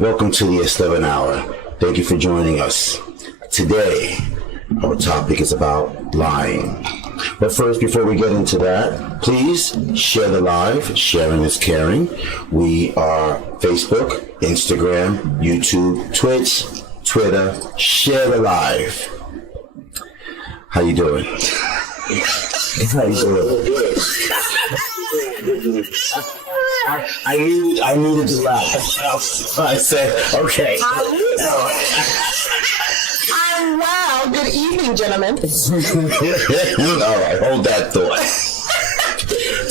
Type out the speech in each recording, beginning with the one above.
Welcome to the Esteban Hour. Thank you for joining us. Today, our topic is about lying. But first, before we get into that, please share the live. Sharing is caring. We are Facebook, Instagram, YouTube, Twitch, Twitter. Share the live. How you doing? How you doing? I needed to laugh. I said, okay. I'm well. Good evening, gentlemen. All right, hold that thought.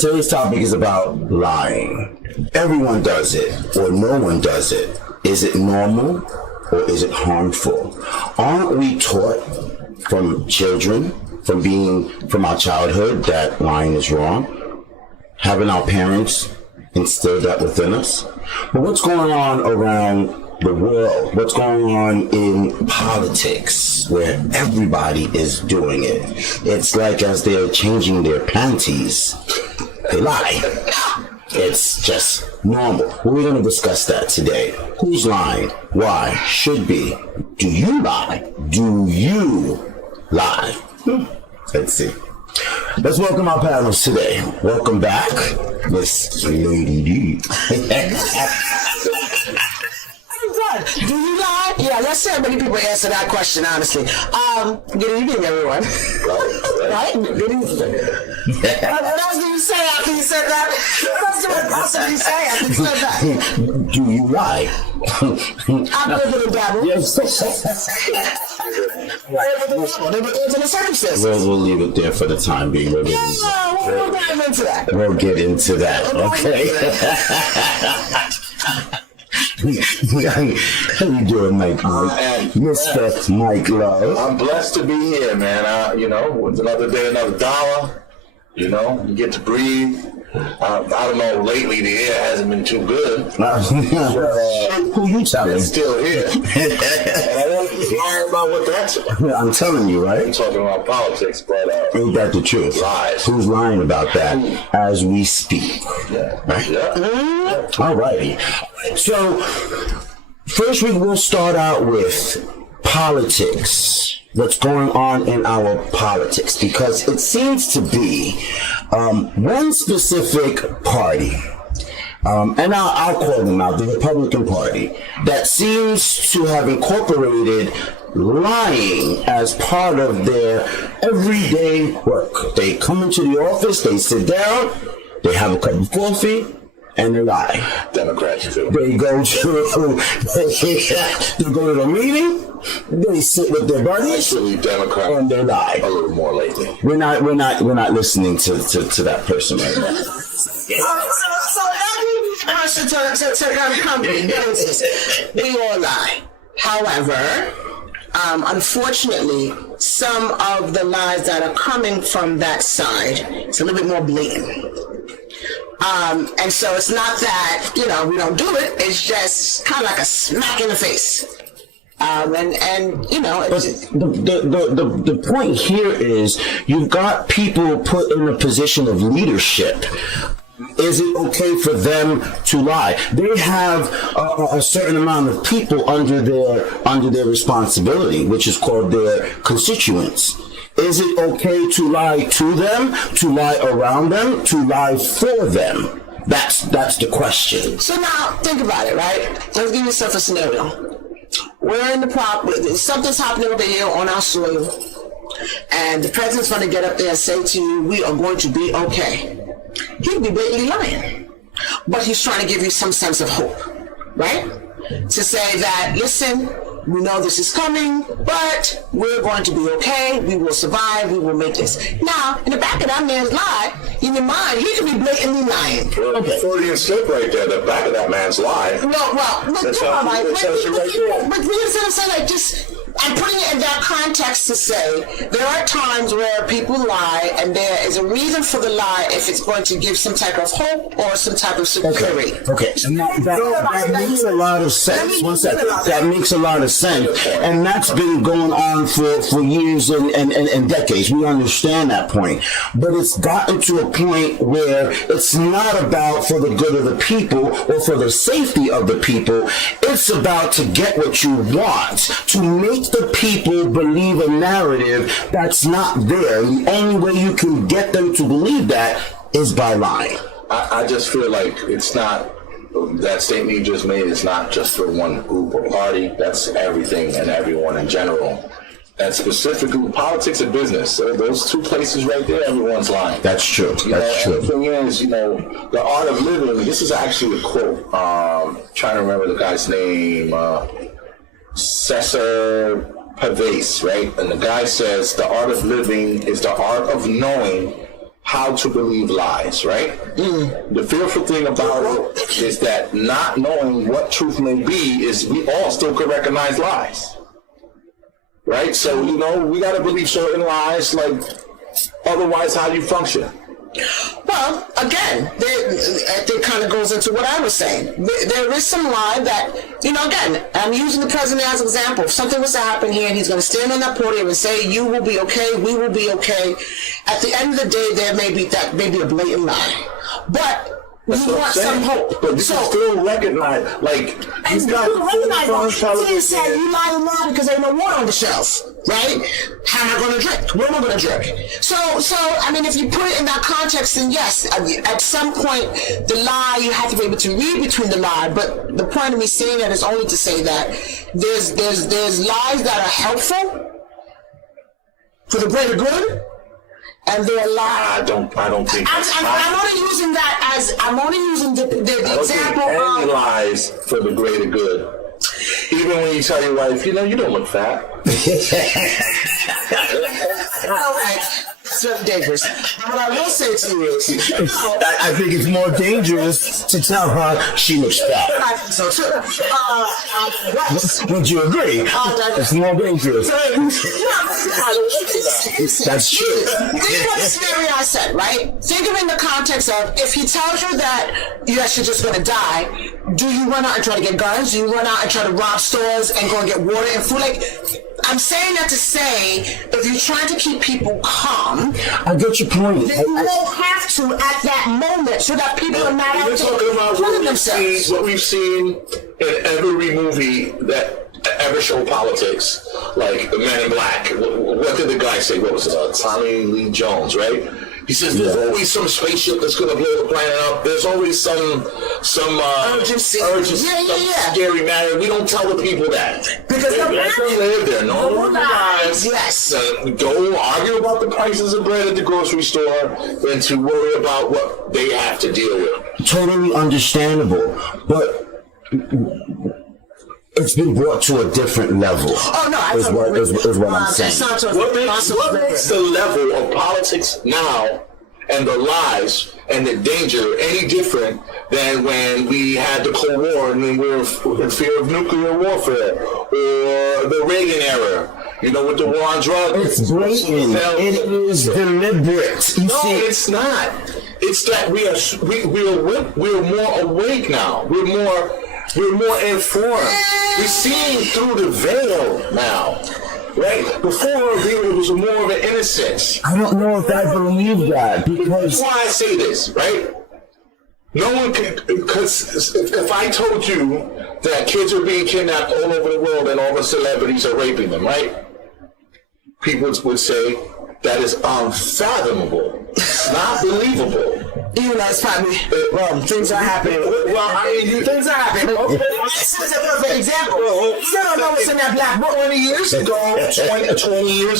Today's topic is about lying. Everyone does it, or no one does it. Is it normal, or is it harmful? Aren't we taught from children, from our childhood, that lying is wrong? Haven't our parents instilled that within us? But what's going on around the world? What's going on in politics, where everybody is doing it? It's like as they're changing their panties, they lie. It's just normal. We're going to discuss that today. Who's lying? Why? Should be. Do you lie? Do you lie? Let's see. Let's welcome our panelists today. Welcome back, Miss Lady D. Do you lie? Yeah, let's see how many people answer that question, honestly. Good evening, everyone. Right? Good evening. What else do you say after you said that? What else do I possibly say after you said that? Do you lie? I'm living in dabble. Yes. We'll leave it there for the time being. We'll dive into that. We'll get into that. Okay. How you doing, Mike? Mr. Mike Love. I'm blessed to be here, man. It's another day, another dollar. You get to breathe. I don't know, lately the air hasn't been too good. Who you telling? It's still here. And I want to lie about what that's about. I'm telling you, right? I'm talking about politics, but ain't that the truth? Lies. Who's lying about that as we speak? Yeah. Right? Yeah. All righty. So, first we will start out with politics. What's going on in our politics? Because it seems to be one specific party, and I'll call them out, the Republican Party, that seems to have incorporated lying as part of their everyday work. They come into the office, they sit down, they have a cup of coffee, and they lie. Democrats too. They go to the meeting. They sit with their buddies. Actually, Democrat and they lie. A little more lately. We're not listening to that person right now. We all lie. However, unfortunately, some of the lies that are coming from that side, it's a little bit more blatant. And so it's not that, we don't do it. It's just kind of like a smack in the face. But the point here is you've got people put in a position of leadership. Is it okay for them to lie? They have a certain amount of people under their responsibility, which is called their constituents. Is it okay to lie to them, to lie around them, to lie for them? That's the question. So now, think about it, right? Let's give yourself a scenario. We're in the something's happening over here on our soil, and the president's going to get up there and say to you, we are going to be okay. He could be blatantly lying, but he's trying to give you some sense of hope, right? To say that, listen, we know this is coming, but we're going to be okay. We will survive. We will make this. Now, in the back of that man's lie, in your mind, he could be blatantly lying. Okay. Freudian slip right there. The back of that man's lie. No, well, look, But you understand what I'm saying? Like, just I'm putting it in that context to say there are times where people lie, and there is a reason for the lie if it's going to give some type of hope or some type of security. Okay. And that makes a lot of sense. One second. That makes a lot of sense. And that's been going on for years and decades. We understand that point. But it's gotten to a point where it's not about for the good of the people or for the safety of the people. It's about to get what you want, to make the people believe a narrative that's not there. The only way you can get them to believe that is by lying. I just feel like it's not, that statement you just made is not just for one group or party. That's everything and everyone in general. And specifically, politics and business. Those two places right there, everyone's lying. That's true. That's true. And the thing is, the art of living, this is actually a quote. Trying to remember the guy's name. Cesar Pavese, right? And the guy says the art of living is the art of knowing how to believe lies, right? The fearful thing about it is that not knowing what truth may be is we all still could recognize lies, right? So, we got to believe certain lies, like, otherwise how do you function? Well, again, it kind of goes into what I was saying. There is some lie that, again, I'm using the president as an example. If something was to happen here and he's going to stand on that podium and say, you will be okay, we will be okay, at the end of the day, there may be a blatant lie. But we want some hope. But this is still recognized. Like, he's got you said you lied now because there ain't no water on the shelf, right? How am I going to drink? What am I going to drink? So, I mean, if you put it in that context, then yes, at some point, the lie, you have to be able to read between the lie. But the point of me saying that is only to say that there's lies that are helpful for the greater good. And they're lies. I don't think. I'm only using that as the example of any lies for the greater good. Even when you tell your wife, you don't look fat. All right. It's very dangerous. What I will say to you is, I think it's more dangerous to tell her she looks fat. I think so too. Would you agree? It's more dangerous. That's true. Think about the scenario I said, right? Think of it in the context of if he tells you that yes, you're just going to die, do you run out and try to get guns? Do you run out and try to rob stores and go and get water and food? Like, I'm saying that to say, if you're trying to keep people calm, I get your point. then you won't have to at that moment, so that people are not out there killing themselves. What we've seen in every movie that ever show politics, like the Men in Black. What did the guy say? What was it? Tommy Lee Jones, right? He says there's always some spaceship that's going to blow the planet up. There's always some urgency, scary matter. We don't tell the people that because they let them live their normal lives. Yes. Go argue about the prices of bread at the grocery store than to worry about what they have to deal with. Totally understandable, but it's been brought to a different level. Oh no, is what I'm saying. What makes the level of politics now and the lies and the danger any different than when we had the Cold War and then we were in fear of nuclear warfare or the Reagan era? With the war on drugs. It's blatant. It is deliberate. No, it's not. It's that we're more awake now. We're more informed. We're seeing through the veil now, right? Before, it was more of an innocence. I don't know if I believe that because. That's why I say this, right? No one can, because if I told you that kids are being kidnapped all over the world and all the celebrities are raping them, right? People would say that is unfathomable. It's not believable. Even though it's probably things are happening. Things are happening. This is a perfect example. You don't know what's in that black book. 20 years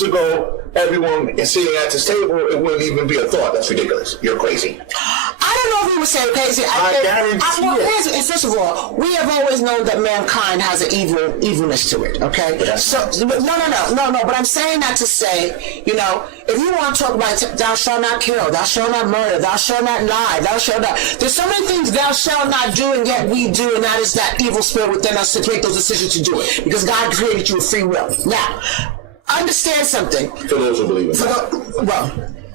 ago, everyone sitting at this table, it wouldn't even be a thought. That's ridiculous. You're crazy. I don't know what we were saying, Casey. I guarantee it. First of all, we have always known that mankind has an evilness to it. Okay, so no. But I'm saying that to say, you know, if you want to talk about thou shalt not kill, thou shalt not murder, thou shalt not lie, thou shalt not. There's so many things thou shalt not do, and yet we do, and that is that evil spirit within us to make those decisions to do it, because God created you with free will. Now, understand something. For those who believe in that. Well,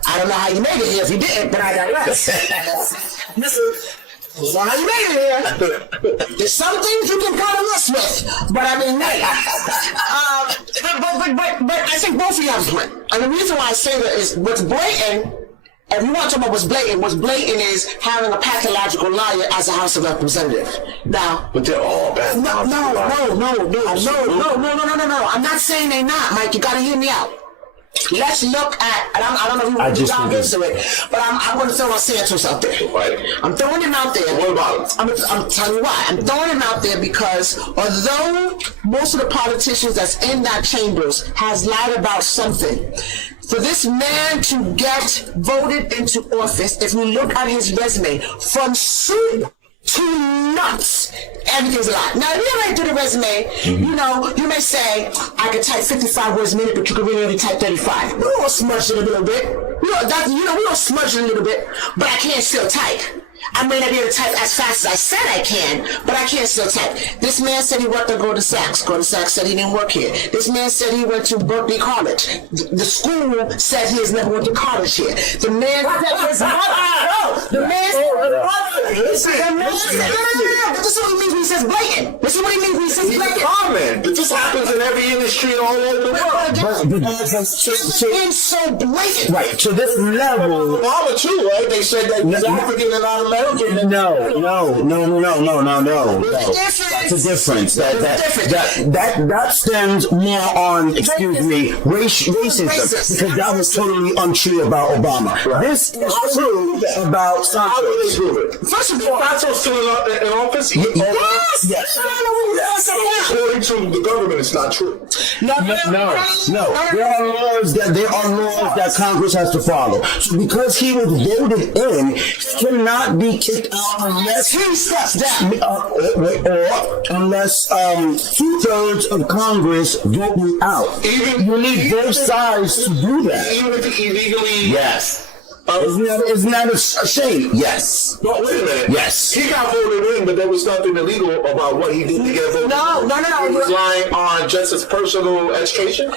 I don't know how you made it here if you didn't, but I digress. Listen, I don't know how you made it here. There's some things you can kind of mess with, but I mean, but I think both of you have a point. And the reason why I say that is what's blatant. If you want to talk about what's blatant is having a pathological liar as a House of Representatives. Now, But they're all bad. no. I'm not saying they're not, Mike. You gotta hear me out. Let's look at, and I don't know if you want to dive into it, but I'm going to throw Santos out there. Right. I'm throwing him out there. What about him? I'm telling you why. I'm throwing him out there because although most of the politicians that's in that chambers has lied about something, for this man to get voted into office, if you look at his resume, from soup to nuts, everything's a lie. Now, if you already do the resume, you know, you may say, I can type 55 words a minute, but you can really only type 35. We don't smudge it a little bit. We don't smudge it a little bit, but I can't still type. I may not be able to type as fast as I said I can, but I can still type. This man said he worked at Golden Sachs. Golden Sachs said he didn't work here. This man said he went to Berkeley College. The school said he has never went to college here. The man said his mother. The man said, this is what he means when he says blatant. This is what he means when he says blatant. Common. But this happens in every industry all over the world. It's so blatant. Right, to this level. Obama too, right? They said that he's African and not American. No. That's a difference. That stems more on, racism, because that was totally untrue about Obama. Right. This is true about How will they Santos. prove it? First of all, Santos still in office? yes. According to the government, it's not true. No. There are laws that Congress has to follow. So because he was voted in, he cannot be kicked out unless he steps down. or unless 2/3 of Congress vote me out. You need both sides to do that. Even if he illegally. Yes. Isn't that a shame? Yes. No, wait a minute. Yes. He got voted in, but there was nothing illegal about what he did to get voted. No. He was lying on just his personal education.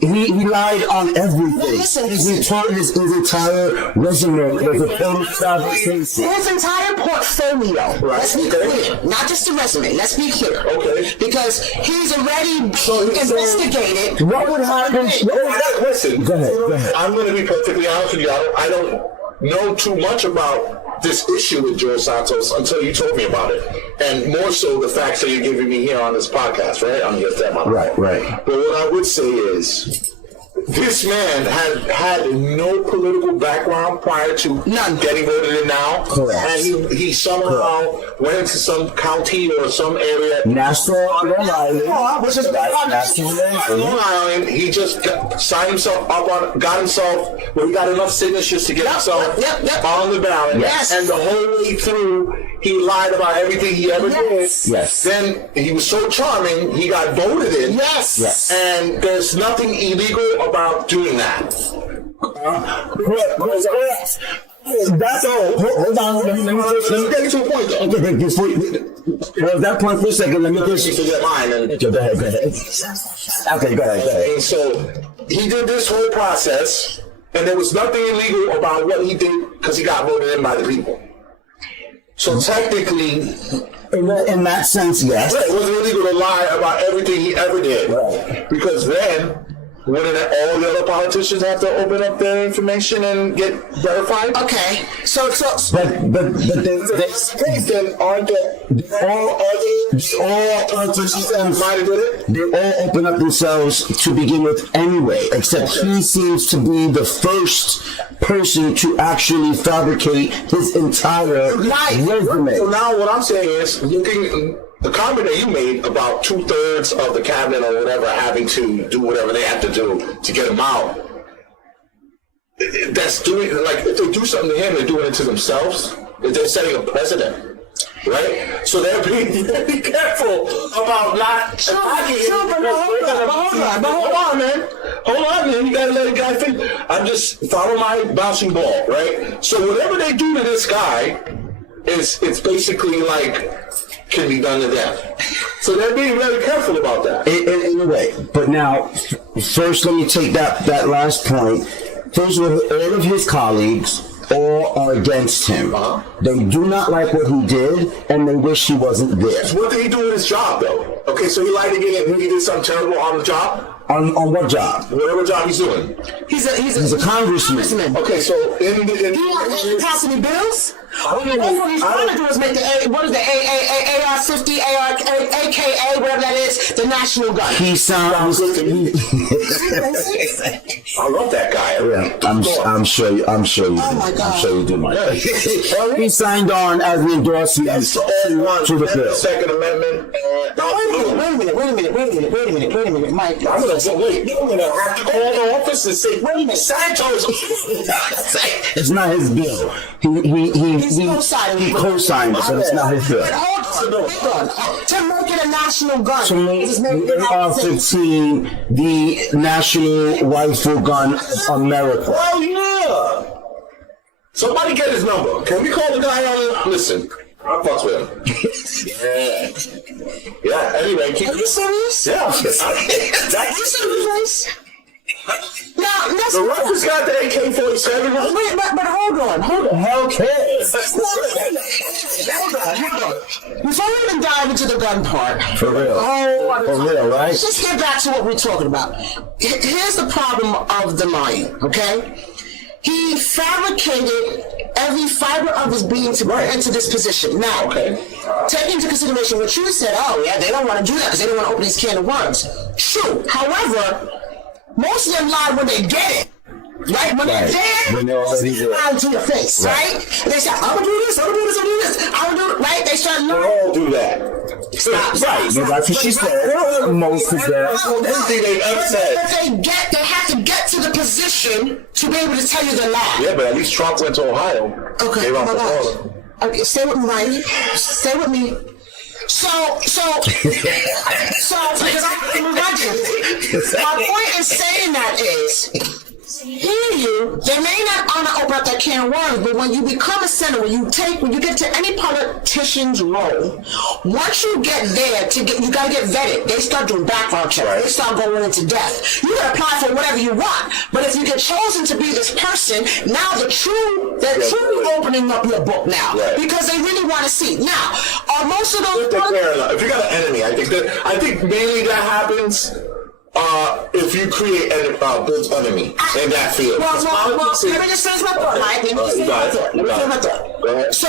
He lied on everything. Listen. His entire resume was a total fabrication. His entire portfolio. Right. Let's be clear. Not just the resume. Let's be clear. Okay. Because he's already investigated. What would happen? Listen. Go ahead. I'm going to be perfectly honest with you. I don't know too much about this issue with George Santos until you told me about it, and more so the facts that you're giving me here on this podcast, right? I'm just that my Right. But what I would say is, this man had no political background prior to None. getting voted in now. Correct. And he somehow went into some county or some area. Nassau, Long Island. Which is Nassau, Long Island. He just signed himself up on, got himself, well, he got enough signatures to get himself Yep. on the ballot. Yes. And the whole way through, he lied about everything he ever did. Yes. Then he was so charming, he got voted in. Yes. And there's nothing illegal about doing that. That's all. Hold on. Let me get to a point, though. Okay, but before hold that point for a second. Let me just. You forget mine. And, Go ahead. Okay, go ahead. and so he did this whole process, and there was nothing illegal about what he did because he got voted in by the people. So technically, In that sense, yes. it wasn't illegal to lie about everything he ever did. Right. Because then, wouldn't all the other politicians have to open up their information and get verified? Okay. So. But Then aren't all politicians that might have did it? they all open up themselves to begin with anyway, except he seems to be the first person to actually fabricate his entire resume. So now what I'm saying is, looking the comment that you made about 2/3 of the cabinet or whatever having to do whatever they have to do to get him out. That's doing, like, if they do something to him, they're doing it to themselves. is they're setting a precedent. Right? So they're being very careful about not attacking it. But hold on, man. Hold on, man. You gotta let a guy finish. I'm just follow my bouncing ball, right? So whatever they do to this guy it's basically like can be done to them. So they're being very careful about that. In a way. But now, first let me take that last point. First of all of his colleagues all are against him. They do not like what he did, and they wish he wasn't there. What did he do in his job, though? Okay, so he lied again and he did something terrible on the job? On what job? Whatever job he's doing. He's a congressman. Okay, so he won't pass any bills. What he's trying to do is make the AR-50, AKA, whatever that is, the national gun. He sounds. I love that guy. Yeah, I'm sure you. I'm sure you do. Oh my God. I'm sure you do, Mike. He signed on as an endorsement to the bill. Second Amendment. Wait a minute, Mike. I'm gonna have to call the office and say, Wait a minute. Santos. It's not his bill. He co-signed it, so it's not his bill. Hold on. To make it a national gun. To make AR-15 the national rifle gun of America. Oh yeah. Somebody get his number. Can we call the guy on? Listen, I'll fuck with him. Yeah. Anyway, keep. Are you serious? Yeah. Are you serious? Now, let's. The Russians got the AK-47. Wait, but hold on. Hell cares. Hold on. Before we even dive into the gun part. For real. For real, right? Let's just get back to what we're talking about. Here's the problem of the lying, okay? He fabricated every fiber of his being to get into this position. Now, take into consideration what you said. Oh, yeah, they don't want to do that because they don't want to open these can of worms. True. However, most of them lie when they get it. Right? When they're there, when they're already there. lying to your face, right? They say, I'm going to do this, I'm going to do this, I'm going to do this. I'm going to do it, right? They start They lying. all do that. Stop. Right, no, that's what she said. Most of them. Anything they've ever said. But they have to get to the position to be able to tell you the lie. Yeah, but at least Trump went to Ohio. Okay, They oh went my to gosh. Florida. Okay, stay with me, Mikey. Stay with me. So, because I'm imagine. My point in saying that is, they may not want to open up that can of worms, but when you become a senator, when you get to any politician's role, once you get there, you gotta get vetted. They start doing background checks. Right. They start going into depth. You can apply for whatever you want, but if you get chosen to be this person, now they're truly opening up your book now, because they really want to see. Now, are most of those? If you got an enemy, I think mainly that happens. If you create a built enemy in that field. Well, let me just finish my thought, Mike. Let me finish my thought. So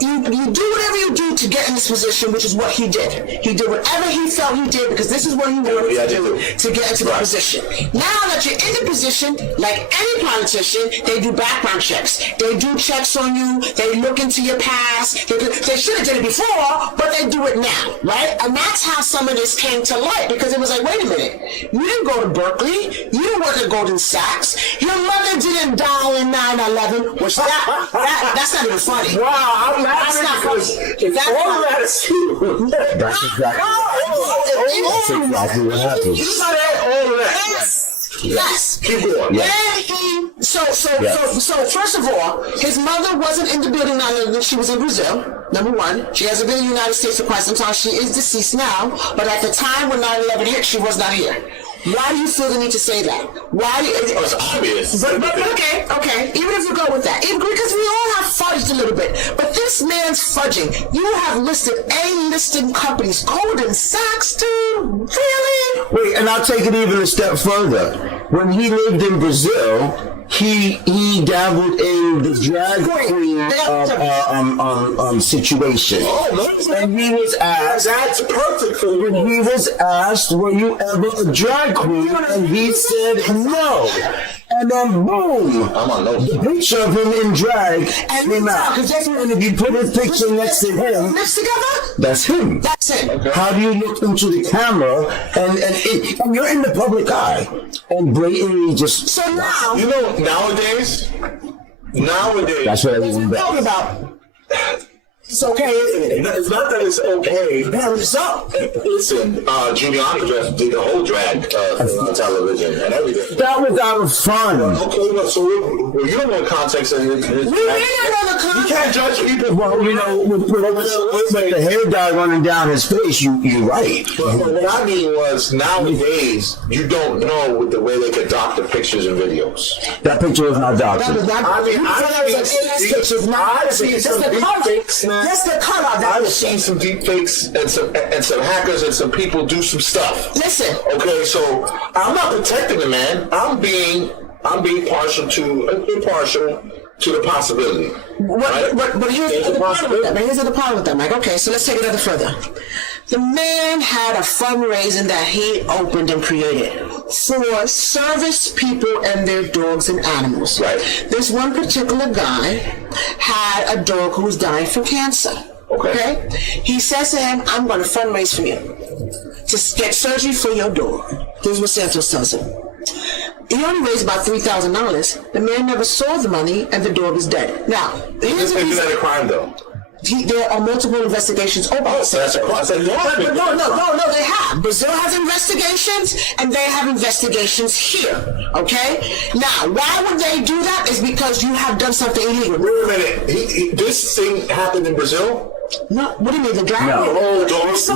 you do whatever you do to get in this position, which is what he did. He did whatever he felt he did because this is what he wanted to do to get into the position. Now that you're in the position, like any politician, they do background checks. They do checks on you. They look into your past. They should have did it before, but they do it now, right? And that's how some of this came to light because it was like, wait a minute. You didn't go to Berkeley. You didn't work at Goldman Sachs. Your mother didn't die in 9/11, which that's not even funny. Wow, I'm That's not funny. all that is true. That's exactly what happened. You said all of that. Yes. Keep going. Yeah. So first of all, his mother wasn't in the building 9/11. She was in Brazil. Number one, she hasn't been in the United States for quite some time. She is deceased now, but at the time when 9/11 hit, she was not here. Why do you feel the need to say that? Why? It's obvious. But okay. Even if you go with that, because we all have fudged a little bit. But this man's fudging. You have listed A-listed companies. Goldman Sachs, dude? Really? Wait, and I'll take it even a step further. When he lived in Brazil, he dabbled in the drag queen situation. And he was asked. That's perfect for you. When he was asked, "Were you ever a drag queen?" and he said no. And then boom, the picture of him in drag came out. And if you put his picture next to him, that's him. That's him. Okay. How do you look into the camera and you're in the public eye and blatantly just? So now, You know, nowadays, that's what everyone talking does. about It's okay, isn't it? It's not that it's okay. What's up? Listen, Giuliani just did the whole drag thing on television and everything. That was out of fun. Okay, so you don't know the context of it. We really don't know the You context. can't judge people. Well, you know, with the hair dye running down his face, you're right. But what I mean was, nowadays, you don't know with the way they could doctor pictures and videos. That picture was not That doctored. was not. I've seen some deep fakes. That's the color. I've seen some deep fakes and some hackers and some people do some stuff. Listen. Okay, so I'm not protecting the man. I'm being impartial to the possibility. But here's the problem with that. Here's the problem with that, Mike. Okay, so let's take it a little further. The man had a fundraising that he opened and created for service people and their dogs and animals. Right. This one particular guy had a dog who was dying from cancer. Okay. He says to him, I'm going to fundraise for you to get surgery for your dog. This is what Santos tells him. He only raised about $3,000. The man never saw the money, and the dog is dead. Now, here's the Isn't reason. that a crime, though? There are multiple investigations open. Oh, so that's a crime. But no, they have. Brazil has investigations, and they have investigations here. Okay? Now, why would they do that? Is because you have done something illegal. Wait a minute. This thing happened in Brazil? No, what do you mean, the dragon? No. No, that has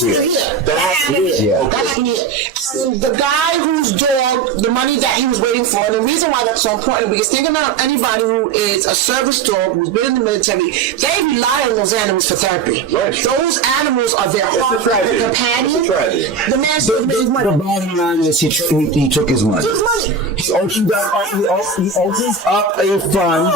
to be it. That has to be it. Yeah. That happened here. And the guy whose dog, the money that he was waiting for, and the reason why that's so important, because think about anybody who is a service dog, who's been in the military, they rely on those animals for therapy. Right. Those animals are their heart, their companion. It's a tragedy. The man still made his money. The bottom line is he took his money. His money. He opened up a fund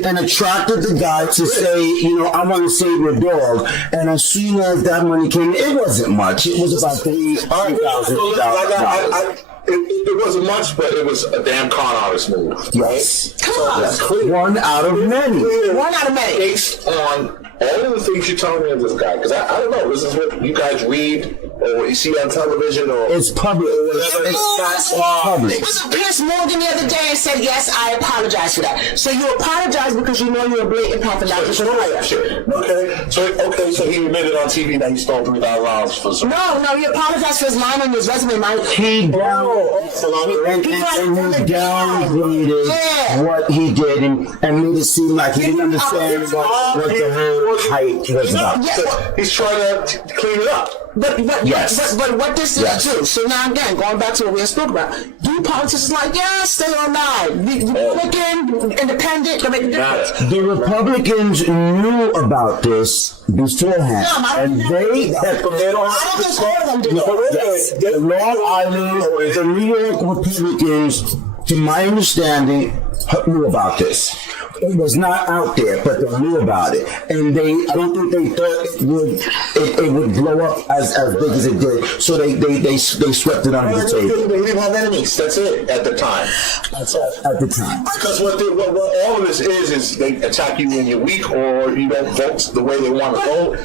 and attracted the guy to say, you know, I want to save your dog. And as soon as that money came, it wasn't much. It was about $3,000. It wasn't much, but it was a damn con artist move. Yes. Come on. One out of many. One out of many. Based on all of the things you're telling me of this guy, because I don't know, this is what you guys read or what you see on television or It's public. It's public. Piers Morgan the other day said, yes, I apologize for that. So you apologize because you know you're a blatant pathological liar. Okay, so he admitted on TV that he stole $3,000 for some. No, he apologized for his line on his resume, Mike. He downgraded what he did and made it seem like he didn't understand what the whole hype was about. Yeah. He's trying to clean it up. But Yes. what this is too. So now again, going back to what we spoke about, do politicians like, yeah, stay online, Republican, independent, don't make a difference. The Republicans knew about this beforehand, and they kept it on. I don't think all of them did. The Long Island, the New York Republicans, to my understanding, knew about this. It was not out there, but they knew about it, and I don't think they thought it would blow up as big as it did. So they swept it under the table. They didn't have enemies. That's it at the time. That's all at the time. Because what all of this is they attack you when you're weak or you don't vote the way they want to vote. How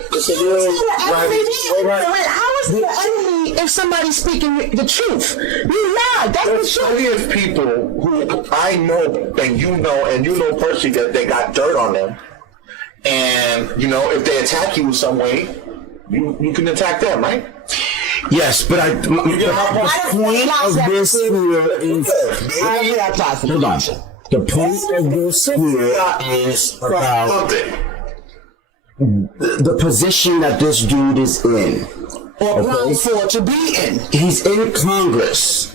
is the enemy if somebody's speaking the truth? You lied. That's There's the truth. plenty of people who I know and you know personally that they got dirt on them. And, you know, if they attack you in some way, you can attack them, right? Yes, but the point of this here is. Hold on. The point of this here is about the position that this dude is in. Or ground for to be in. He's in Congress.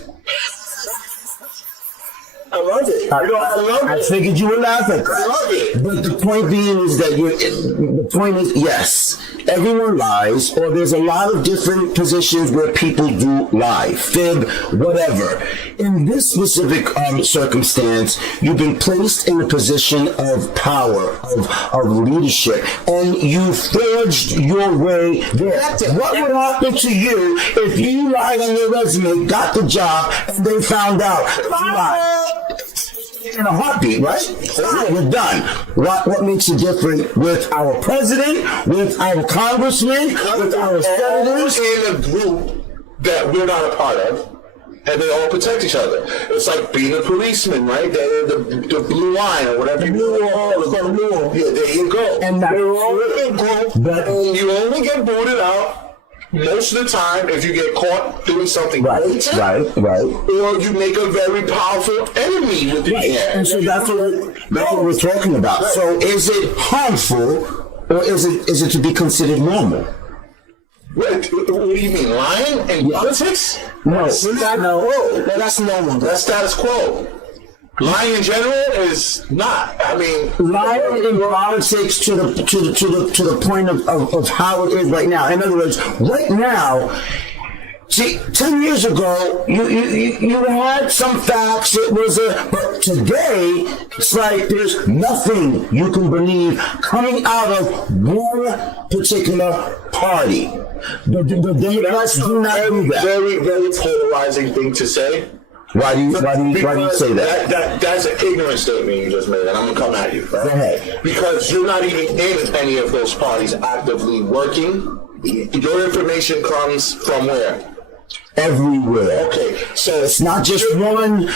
I love it. I figured you would laugh at that. I love it. But the point being is that the point is, yes, everyone lies, or there's a lot of different positions where people do lie, fib, whatever. In this specific circumstance, you've been placed in a position of power, of leadership, and you forged your way there. What would happen to you if you lied on your resume, got the job, and then found out you lied? In a heartbeat, right? We're done. What makes it different with our president, with our congressmen, with our senators? In a group that we're not a part of, and they all protect each other. It's like being a policeman, right? The blue line or whatever you call it. Yeah, there you go. And that's they're all in a group, but and you only get booted out most of the time if you get caught doing something right, or you make a very powerful enemy with the and so that's what we're talking about. So is it harmful, or is it to be considered normal? What do you mean, lying in politics? No, that's normal. That's status quo. Lying in general is not. I mean, lying in politics to the point of how it is right now. In other words, right now, see, 10 years ago, you had some facts. It was but today it's like there's nothing you can believe coming out of one particular party. The Democrats do not do that. Very, very polarizing thing to say. Why do you say that? That's an ignorant statement you just made, and I'm gonna come at you. Right? Go ahead. Because you're not even in any of those parties actively working. Your information comes from where? Everywhere. Okay, so It's not just one.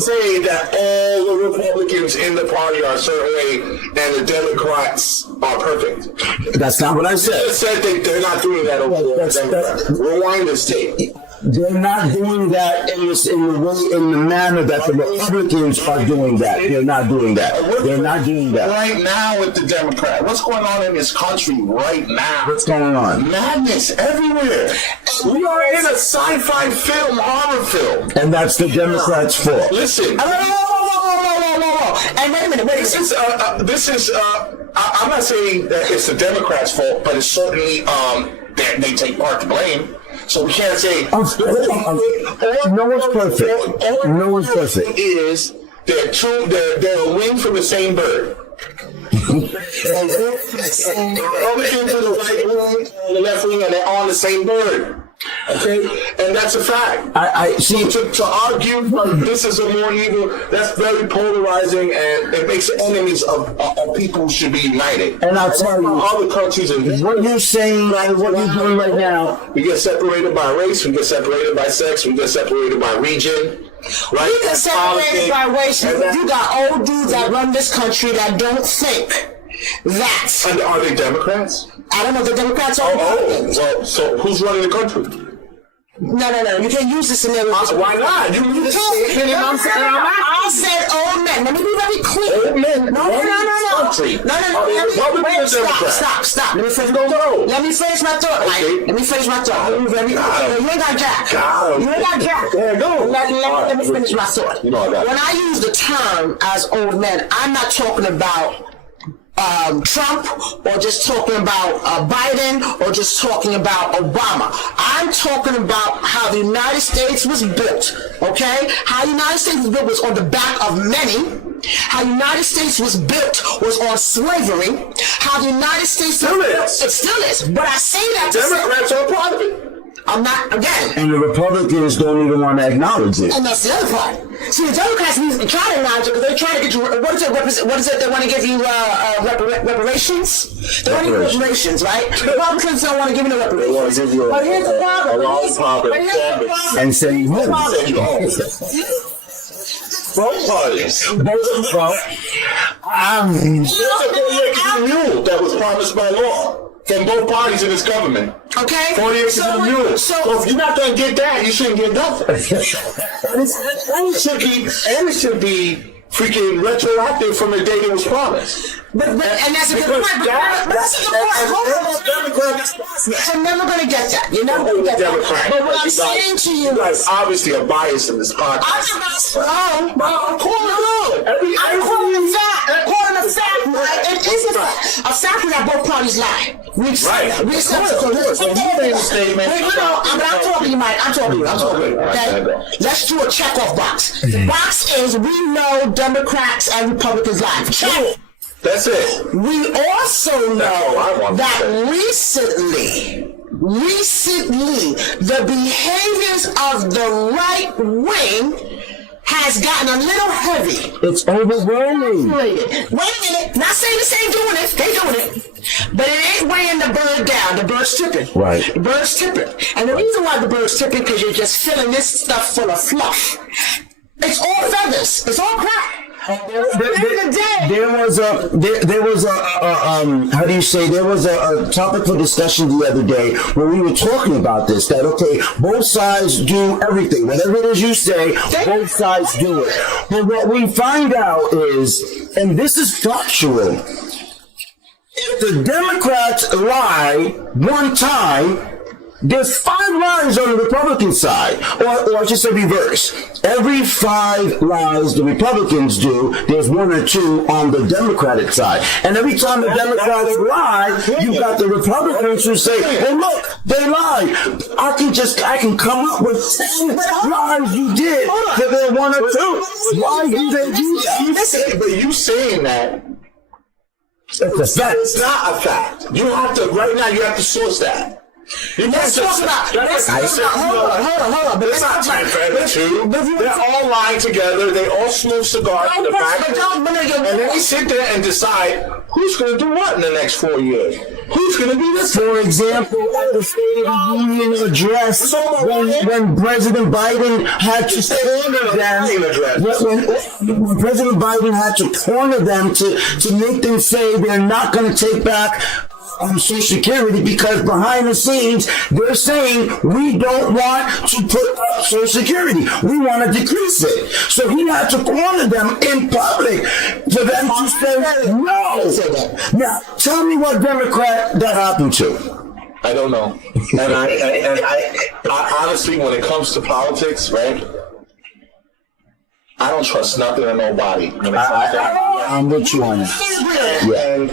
say that all the Republicans in the party are a certain way and the Democrats are perfect. That's not what I said. You said they're not doing that over the Democrats. Rewind this tape. They're not doing that in the manner that the Republicans are doing that. They're not doing that. They're not doing that. Right now with the Democrat, what's going on in this country right now? What's going on? Madness everywhere. We are in a sci-fi film, horror film. And that's the Democrats' fault. Listen. And wait a minute, This is. I'm not saying that it's the Democrats' fault, but it's certainly they take part to blame. So we can't say No one's perfect. No one's perfect. Is they're a wing from the same bird. Republicans to the right wing, and the left wing, and they're on the same bird. Okay, and that's a fact. I see. So to argue this is a more evil, that's very polarizing, and it makes enemies of people who should be united. And I'll tell you, other countries in what you're saying, like what you're doing right now. We get separated by race, we get separated by sex, we get separated by region. Right? You get separated by race. You got old dudes that run this country that don't think that. And are they Democrats? I don't know if the Democrats are. Well, so who's running the country? No. You can't use this scenario. Why not? You I said old men. Let me be very clear. Old men. No. Stop. Let me finish my thought. Okay. Let me finish my thought. You ain't got jack. You ain't got jack. Let me finish my thought. You know I got it. When I use the term as old men, I'm not talking about Trump, or just talking about Biden, or just talking about Obama. I'm talking about how the United States was built, okay? How the United States was built was on the back of many. How the United States was built was on slavery. How the United States was built, it still is. But I say that to Democrats are part of it. I'm not, again. And the Republicans don't even want to acknowledge it. And that's the other part. See, the Democrats need to try to acknowledge it because they're trying to get you, what is it, they want to give you reparations? They want to give you reparations, right? The Republicans don't want to give you no reparations. But here's the problem. And send you home. Both parties. That was promised by law from both parties in this government. Okay. 40 acres of the mule. So if you're not going to get that, you shouldn't get nothing. And it should be freaking retroactive from the date it was promised. But and that's a good point. That's a good point. You're never going to get that. You're never going to get that. But what I'm saying to you is, obviously a bias in this podcast. I'm calling a fact. It is a fact. A fact is that both parties lie. We accept it. I'm talking, Mike. I'm talking. Okay? Let's do a checkoff box. The box is we know Democrats and Republicans lie. Check. That's it. We also know that recently, the behaviors of the right wing has gotten a little heavy. It's overwhelming. Wait a minute. Not saying this ain't doing it. They doing it. But it ain't weighing the bird down. The bird's tipping. Right. The bird's tipping. And the reason why the bird's tipping, because you're just filling this stuff full of fluff. It's all feathers. It's all crap. There was a how do you say, there was a topic for discussion the other day where we were talking about this, that okay, both sides do everything, whatever it is you say, both sides do it. But what we find out is, and this is factual, if the Democrats lie one time, there's 5 lies on the Republican side, or I should say reverse. Every 5 lies the Republicans do, there's 1 or 2 on the Democratic side. And every time the Democrats lie, you got the Republicans who say, hey look, they lied. I can come up with 10 lies you did, that they're 1 or 2. Why do they do that? But you saying that, It's a fact. it's not a fact. You have to, right now, you have to source that. Let's talk about. Hold on. But It's not time for the two. They're all lying together. They all smoke cigars in the back. And then we sit there and decide who's going to do what in the next 4 years. Who's going to be this? For example, at the State of the Union address, when President Biden had to corner them, when President Biden had to corner them to make them say they're not going to take back Social Security, because behind the scenes they're saying we don't want to put up Social Security, we want to decrease it. So he had to corner them in public for them to say no. Now tell me what Democrat that happened to. I don't know. And I honestly, when it comes to politics, right, I don't trust nothing or nobody. When it comes to I'm with you on that. And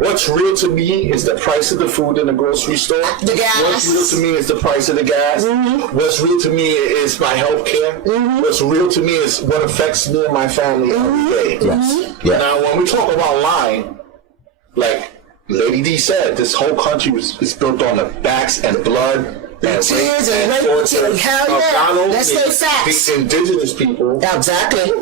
what's real to me is the price of the food in the grocery store. The gas. What's real to me is the price of the gas. Mm-hmm. What's real to me is my health care. Mm-hmm. What's real to me is what affects me and my family every day. Yes. Yeah. Now, when we talk about lying, like Lady D said, this whole country is built on the backs and blood and tears and torture. Hell yeah. Let's say facts. The indigenous people. Exactly.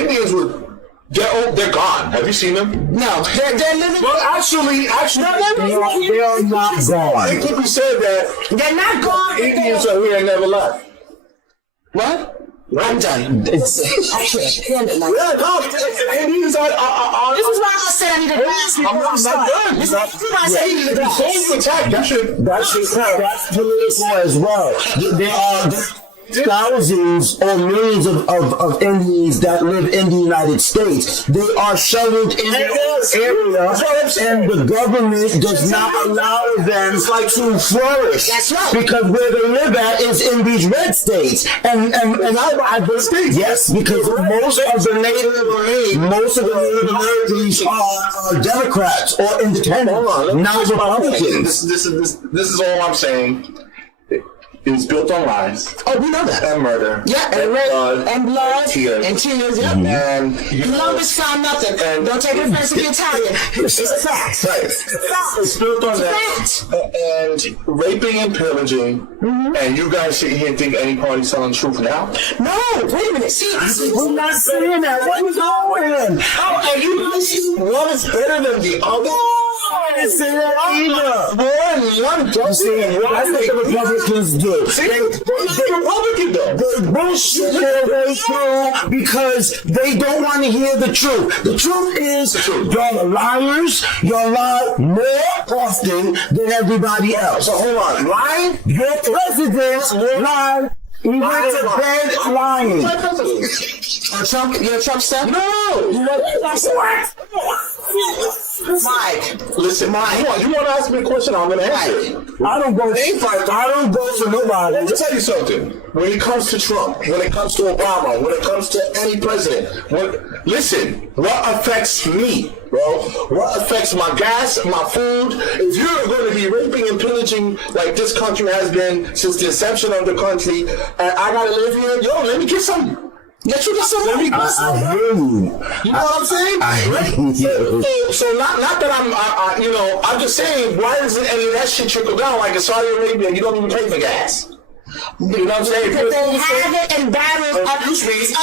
Indians were. They're gone. Have you seen them? No, they're living. Well, actually, they are not gone. It could be said that they're not gone. Indians are here and never left. What? Right. I'm done. I can't it like Yeah, no, Indians are. This is why I said I need a glass. I'm not done. This is why I said I need a glass. Before you attack, That's political as well. There are thousands or millions of Indians that live in the United States. They are shuttled in the area, and the government does not allow them to flourish. That's right. Because where they live at is in these red states. And I believe, yes, because most of the Native Americans are Democrats or independents, not Republicans. This is all I'm saying. It's built on lies. Oh, we know that. And murder. Yeah, and blood. And tears. And tears, yeah. And Columbus found nothing. Don't take offense to the Italian. It's a fact. Right. It's built on that. And raping and pillaging. Mm-hmm. And you guys sit here and think any party's telling the truth now? No, wait a minute. See, we're not saying that. What is wrong with him? Oh, and you guys, one is better than the other? I didn't say that either. One doesn't. That's what the Republicans do. See, the Republican though. They bullshit their way through because they don't want to hear the truth. The truth is, y'all are liars. Y'all lie more often than everybody else. So hold on, lying? Your president lied. He went to bed lying. You're a Trump stuff? No. What? Mike. Listen, Mike. You want to ask me a question? I'm going to answer it. I don't go for nobody. Let me tell you something. When it comes to Trump, when it comes to Obama, when it comes to any president, listen, what affects me, bro? What affects my gas, my food? If you're going to be raping and pillaging like this country has been since the inception of the country, and I got to live here, yo, let me get some. Let you get some. Let me get some. I hear you. You know what I'm saying? I hear you. So not that I'm just saying, why doesn't any of that shit trickle down? Like in Saudi Arabia, you don't even pay for gas. You know what I'm saying? Because they have it in barrels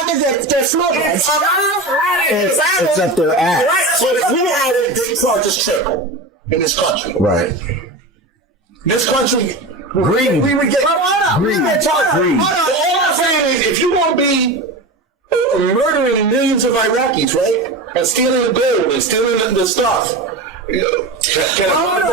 under their floor. It's up their ass. Right. So if we had it, they probably just trickle in this country. Right. This country. Green. We would get. Green. Hold on. All I'm saying is, if you want to be murdering millions of Iraqis, right? And stealing the gold and stealing the stuff. Hold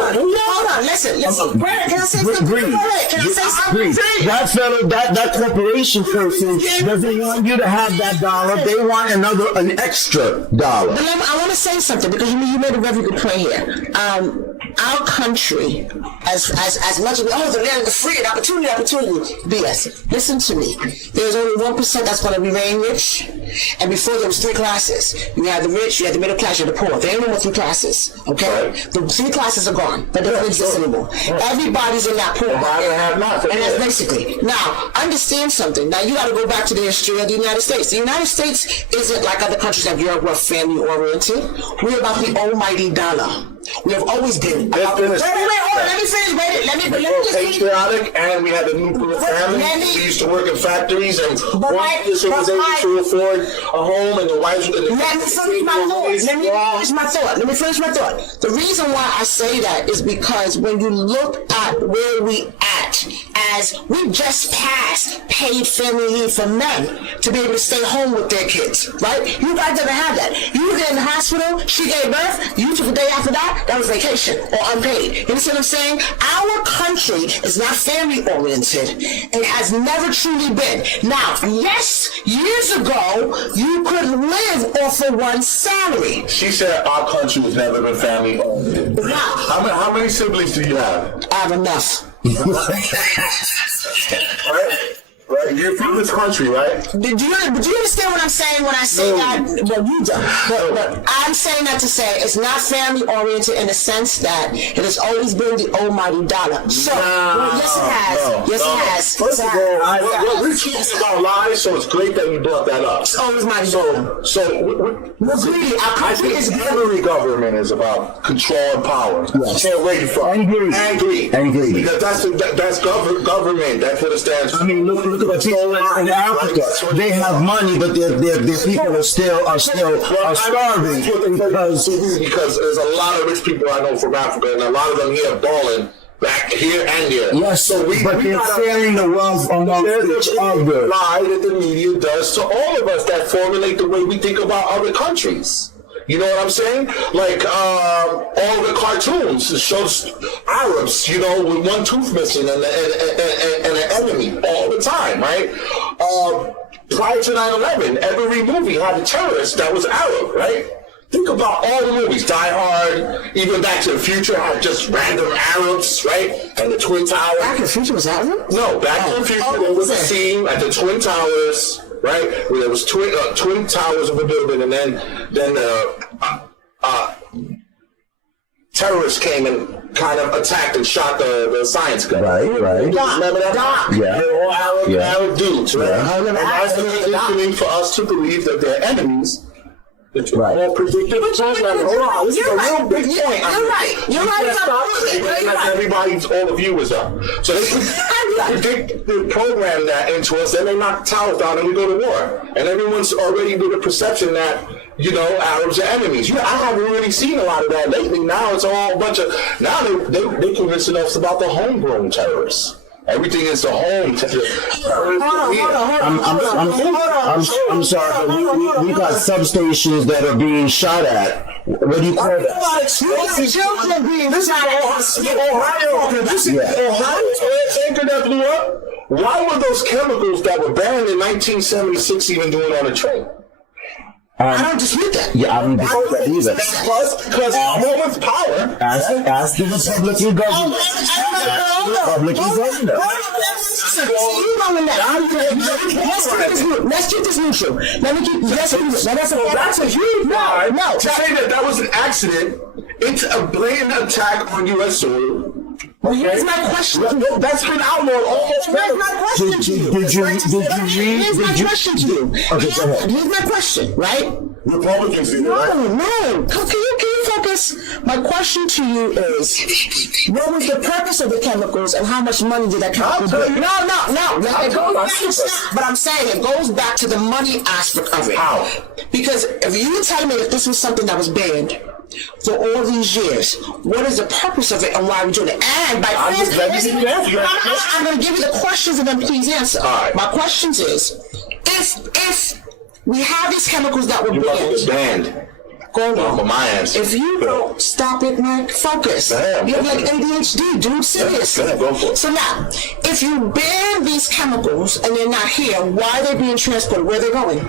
on, listen. Brandon, can I say something? Breathe. Can I say something? That fellow, that corporation person doesn't want you to have that dollar. They want an extra dollar. But I want to say something because you made a very good point here. Our country, as much as the land of the free and opportunity, BS. Listen to me. There's only 1% that's going to remain rich, and before there was 3 classes. You had the rich, you had the middle class, you had the poor. There ain't no more 3 classes. Okay, the 3 classes are gone. They don't exist anymore. Everybody's in that pool. And that's basically. Now, understand something. Now, you got to go back to the history of the United States. The United States isn't like other countries like Europe, we're family oriented. We're about the almighty dollar. We have always been. Let me finish. Let me patriotic, and we had the nuclear family. We used to work in factories, and one person was able to afford a home, and the wives. Let me finish my thought. The reason why I say that is because when you look at where we at, as we just passed paid family leave for men to be able to stay home with their kids, right? You guys didn't have that. You were in the hospital, she gave birth, you took a day after that was vacation or unpaid. You understand what I'm saying? Our country is not family oriented. It has never truly been. Now, yes, years ago, you could live off of one salary. She said our country has never been family oriented. Wow. How many siblings do you have? I have enough. Right, you're from this country, right? Do you understand what I'm saying when I say that? Well, you don't. But I'm saying that to say it's not family oriented in the sense that it has always been the almighty dollar. So, yes, it has. Yes, it has. First of all, we're talking about lies, so it's great that you brought that up. It's always my I think every government is about control and power. Yes. Can't wait for and greed. Because that's government. That's what it stands for. I mean, look at the people in Africa. They have money, but their people are still starving because there's a lot of rich people I know from Africa, and a lot of them here balling back here and there. Yes, so but they're sharing the wealth among each other. Lie that the media does to all of us that formulate the way we think about other countries. You know what I'm saying? Like all the cartoons shows Arabs, with one tooth missing and an enemy all the time, right? Prior to 9/11, every movie had a terrorist that was Arab, right? Think about all the movies. Die Hard, even Back to the Future had just random Arabs, right? And the Twin Towers. Back to the Future was Arab? No, Back to the Future, there was a scene at the Twin Towers, right? Where there was twin towers of a building, and then terrorists came and kind of attacked and shot the science guy. Right. Remember that? Yeah. They're all Arab dudes, right? And that's the reasoning for us to believe that they're enemies. Right. More predictive. This is a real big point. You're right. Everybody's, all the viewers are. So they predict the program that into us, then they knock the towers down and we go to war. And everyone's already with a perception that, Arabs are enemies. I haven't really seen a lot of that lately. Now it's all a bunch of, now they convincing us about the homegrown terrorists. Everything is the home. I'm sorry, but we got substations that are being shot at. What do you call that? Children being shot at. Ohio tanker that blew up. Why were those chemicals that were banned in 1976 even doing on a train? I don't dispute that. Yeah, I don't dispute that either. Because woman's power. Ask the Republican government. Let's keep this neutral. That's a huge no. To say that was an accident, it's a blatant attack on U.S. soil. Well, here's my question. That's been outlawed almost. Here's my question to you. Did you read? Here's my question to you. Okay, go ahead. Here's my question, right? Republicans do that. No. Can you focus? My question to you is, what was the purpose of the chemicals and how much money did that chemical bring? No. But I'm saying it goes back to the money aspect of it. How? Because if you tell me that this was something that was banned for all these years, what is the purpose of it and why are we doing it? And I'm going to give you the questions and then please answer. Right. My questions is, if We have these chemicals that were You want to banned. get banned. Hold on. For my answer. If you don't stop it, Mike, focus. Damn. You have like ADHD, dude. Seriously. Go for it. So now, if you ban these chemicals and they're not here, why are they being transported? Where are they going?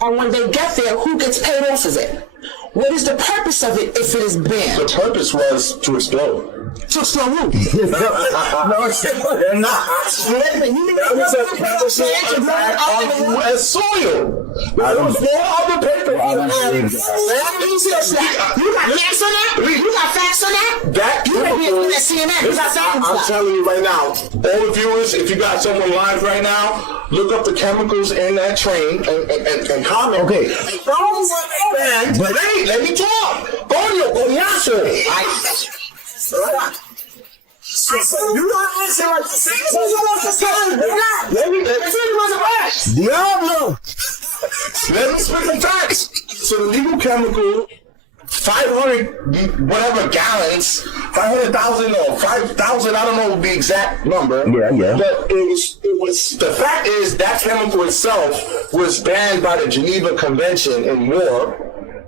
And when they get there, who gets paid off of it? What is the purpose of it if it is banned? The purpose was to explode. To explode who? No, they're not. On U.S. soil. There was no other paper. I don't believe that. You got facts on that? You got facts on that? That You may be chemical- at CNN. You got facts on I'm that. telling you right now, all the viewers, if you got someone live right now, look up the chemicals in that train and comment. Okay. But hey, let me talk. Coño, coñazo. You don't answer like the same. Let me Diablo! Let me spit some facts. So the legal chemical, 500 whatever gallons, 500,000 or 5,000, I don't know the exact number. Yeah. But it was. The fact is that chemical itself was banned by the Geneva Convention in war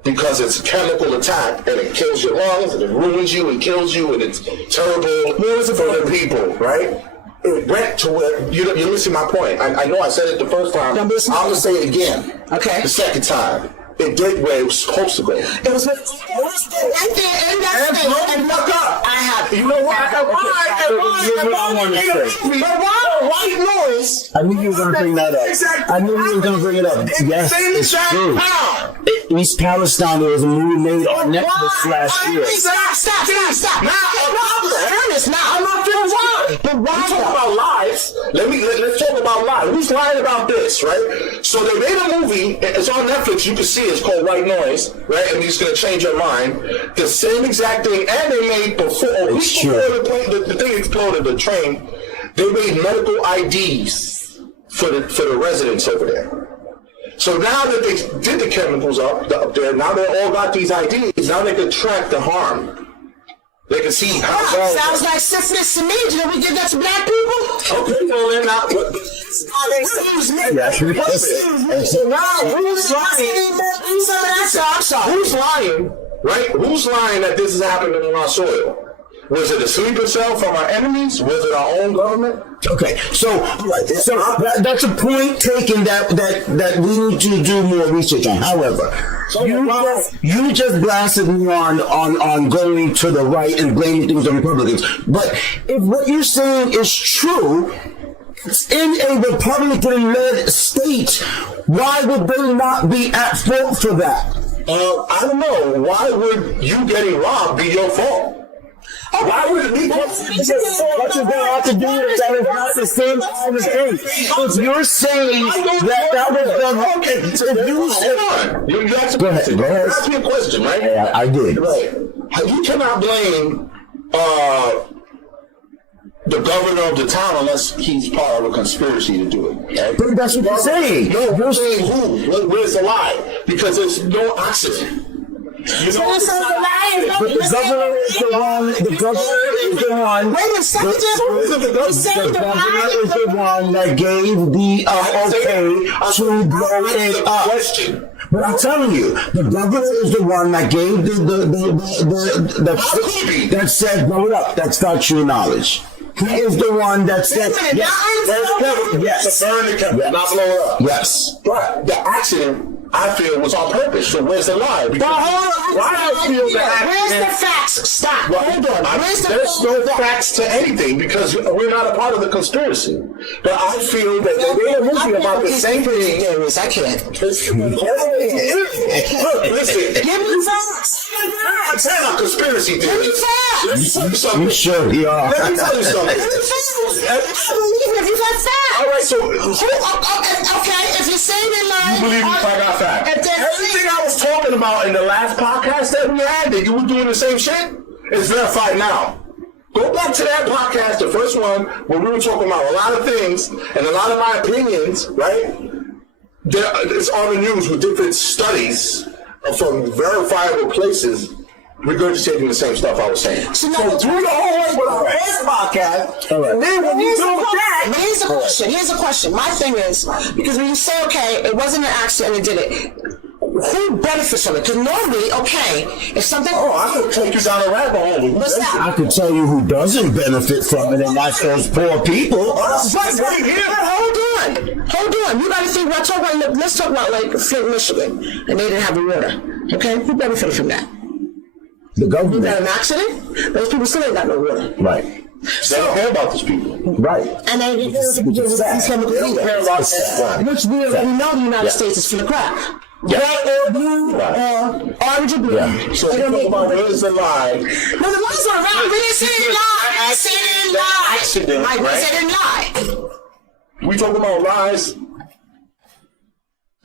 because it's a chemical attack and it kills your lungs and it ruins you and kills you and it's terrible for the people, right? It went to where you listen to my point. I know I said it the first time. I'm gonna say it again. Okay. The second time. It did where it was supposed to go. It was right there in that And state. blow the fuck up. I have. You know what? But why white noise? I knew you were going to bring that up. I knew you were going to bring it up. Yes, it's true. East Palestine, there was a movie made on Netflix last year. Stop. Now, I'm not feeling why. But why? We talk about lies. Let's talk about lies. Who's lying about this, right? So they made a movie. It's on Netflix. You can see it. It's called White Noise, right? And it's going to change your mind. The same exact thing. And they made before the thing exploded, the train. They made medical IDs for the residents over there. So now that they did the chemicals up there, now they all got these IDs. Now they can track the harm. They can see how it's all. Sounds like syphilis to me. Did we give that to black people? Okay, well then not. Excuse me. So now who's lying? I'm sorry. Who's lying? Right? Who's lying that this is happening on our soil? Was it a sleeper cell from our enemies? Was it our own government? Okay, so that's a point taken that we need to do more research on. However, you just blasted me on going to the right and blaming things on Republicans. But if what you're saying is true, in a Republican-led state, why would they not be at fault for that? I don't know. Why would you getting robbed be your fault? Why would it be? What does that have to do with that? Is not the same kind of thing. If you're saying that was done, if you said, You asked a Go ahead, question. go ahead. You asked me a question, right? Yeah, I did. Right. You cannot blame the governor of the town unless he's part of a conspiracy to do it. Right? But that's what you're saying. No, you're saying who? Where's the lie? Because there's no oxygen. You know, But the governor is the one. The governor is the one. Wait a second. The governor is the one that gave the okay to blow it up. question. But I'm telling you, the governor is the one that gave that said blow it up. That's not true knowledge. He is the one that said yes. Burn the chemical, not blow it up. Yes. But the accident, I feel, was on purpose. So where's the lie? Because why I feel that Where's the facts? Stop. Hold on. There's no facts to anything because we're not a part of the conspiracy. But I feel that they made a movie about the same thing. I can't. Look, listen. Give me facts. It's not a conspiracy Give me theory. facts. You sure you are. Let me tell you something. Give me facts. I believe if you got facts. All right, so Okay, if you're saying it like... you believe if I got facts? Everything I was talking about in the last podcast that we had, that you were doing the same shit, is verified now. Go back to that podcast, the first one, where we were talking about a lot of things and a lot of my opinions, right? It's on the news with different studies from verifiable places regurgitating the same stuff I was saying. So now Do the whole way with our first podcast. All right. And then when you Here's do that, Here's the question. My thing is, because when you say, okay, it wasn't an accident and did it, who benefits from it? Because normally, okay, if something... I could take you down a rabbit hole. What's that? I could tell you who doesn't benefit from it, and that's those poor people. Hold on. You gotta think, let's talk about like Flint, Michigan, and they didn't have the water. Okay? Who benefited from that? The You got government. an accident? Those people still ain't got no water. Right. They don't care about these people. Right. And then you these chemical which we know the United States is full of crap. Red or blue or orange or blue. Yeah. So you talk about where's the lie? No, the lies are around. We didn't say it lie. We said it lie. Accident, Like, we right? said it lie. We talking about lies.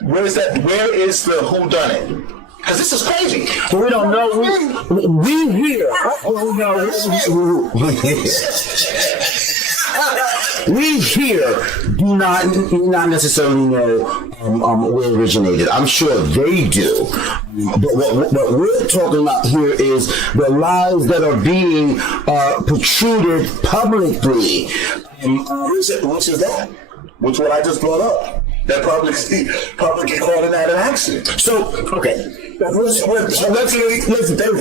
Where is the who done it? Because this is crazy. We don't know. We here. We here do not necessarily know where it originated. I'm sure they do. But what we're talking about here is the lies that are being protruded publicly. Which is that? Which what I just brought up. That public calling that an accident. So, okay. They put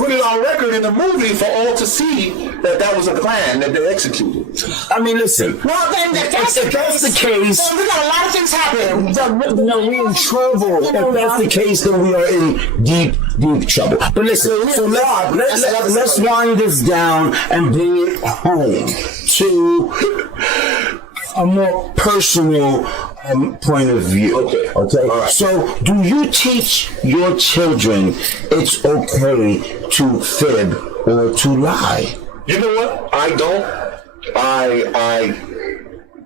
it on record in the movie for all to see that was a plan that they executed. I mean, listen. Well, then, if that's the case, then we got a lot of things happening. no, we're in trouble. If that's the case, then we are in deep trouble. But listen, so let's wind this down and bring it home to a more personal point of view. Okay. All right. So, do you teach your children it's okay to fib or to lie? You know what? I don't.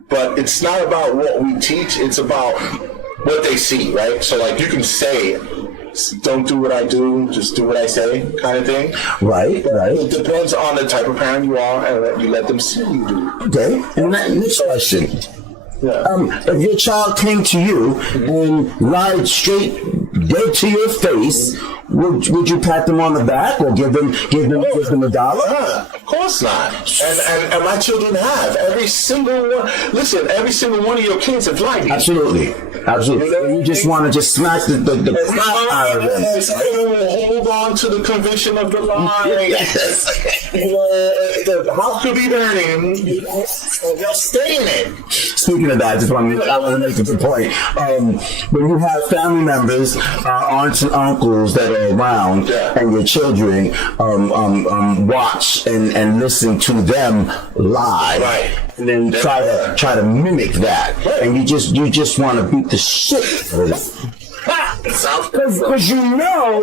But it's not about what we teach. It's about what they see, right? So, like, you can say, don't do what I do, just do what I say, kind of thing. Right. It depends on the type of parent you are and that you let them see you do. Okay. And next question. Yeah. If your child came to you and lied straight dead to your face, would you pat them on the back or give them $1? Of course not. And my children have. Every single one. Listen, every single one of your kids have lied. Absolutely. You just want to smack the crap out of them. Hold on to the conviction of the lie. Yes. The house could be burning. They'll stay in it. Speaking of that, I want to make a good point. When you have family members, aunts and uncles that are around, and your children watch and listen to them lie, right, and then try to mimic that, and you just want to beat the shit out of them. Because you know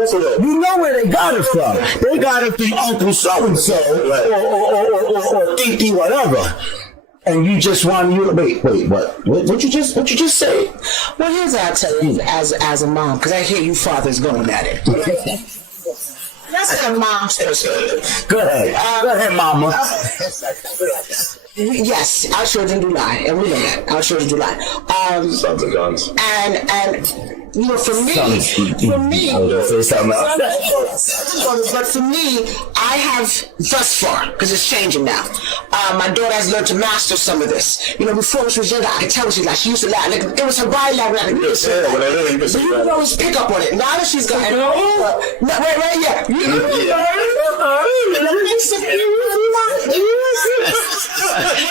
where they got it from. They got it from Uncle So and So or Titi whatever. And you just want wait, what you just say? Well, here's what I tell you as a mom, because I hear you fathers going at it. That's what a mom says. Go ahead, mama. Yes, our children do lie, and we know that. Our children do lie. Sons of guns. And you know, for me, I was gonna say something else. but for me, I have thus far, because it's changing now. My daughter has learned to master some of this. You know, before when she was younger, I could tell when she like she used to laugh. Like, it was her body laugh. Like, but you could always pick up on it. Now that she's gotten What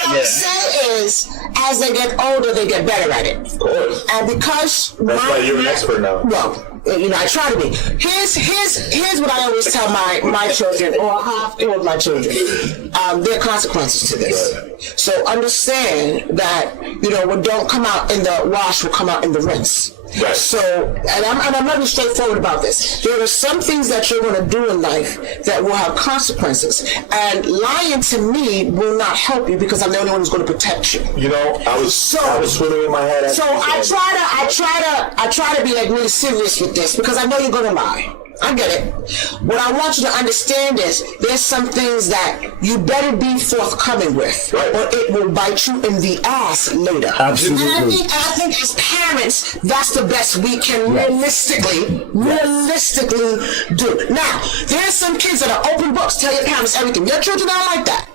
I'm saying is, as they get older, they get better at it. Of course. And because that's why you're an expert now. Well, you know, I try to be. Here's what I always tell my children, or half of my children. There are consequences to this. So understand that, you know, what don't come out in the wash will come out in the rinse. Right. So, and I'm not straightforward about this. There are some things that you're going to do in life that will have consequences, and lying to me will not help you because I'm the only one who's going to protect you. You know, I was swimming my head. So I try to be like really serious with this because I know you're going to lie. I get it. What I want you to understand is there's some things that you better be forthcoming with, Right. or it will bite you in the ass later. Absolutely. And I think as parents, that's the best we can realistically do. Now, there's some kids that are open books, tell your parents everything. Your children aren't like that.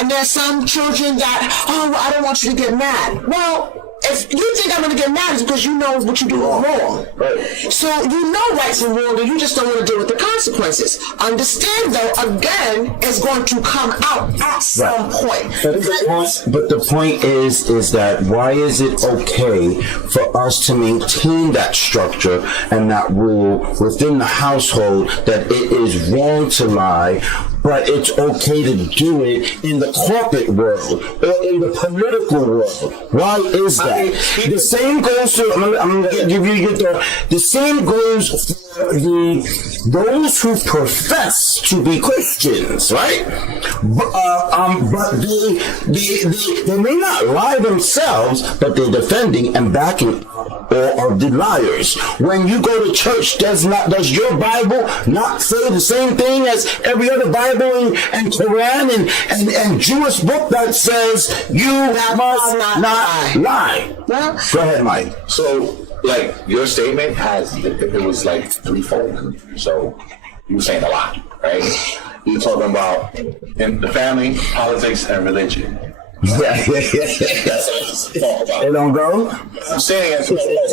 And there's some children that, well, I don't want you to get mad. Well, if you think I'm going to get mad, it's because you know what you do wrong. Right. So you know right from wrong, and you just don't want to deal with the consequences. Understand, though, again, it's going to come out at some point. But the point is that why is it okay for us to maintain that structure and that rule within the household that it is wrong to lie, but it's okay to do it in the corporate world or in the political world? Why is that? The same goes to, I'm going to give you the same goes for those who profess to be Christians, right? But they may not lie themselves, but they're defending and backing all of the liars. When you go to church, does your Bible not say the same thing as every other Bible and Quran and Jewish book that says you must not lie? Well, Go ahead, Mike. So, like, your statement it was like threefold. So, you were saying a lot, right? You were talking about in the family, politics, and religion. It don't go? I'm saying as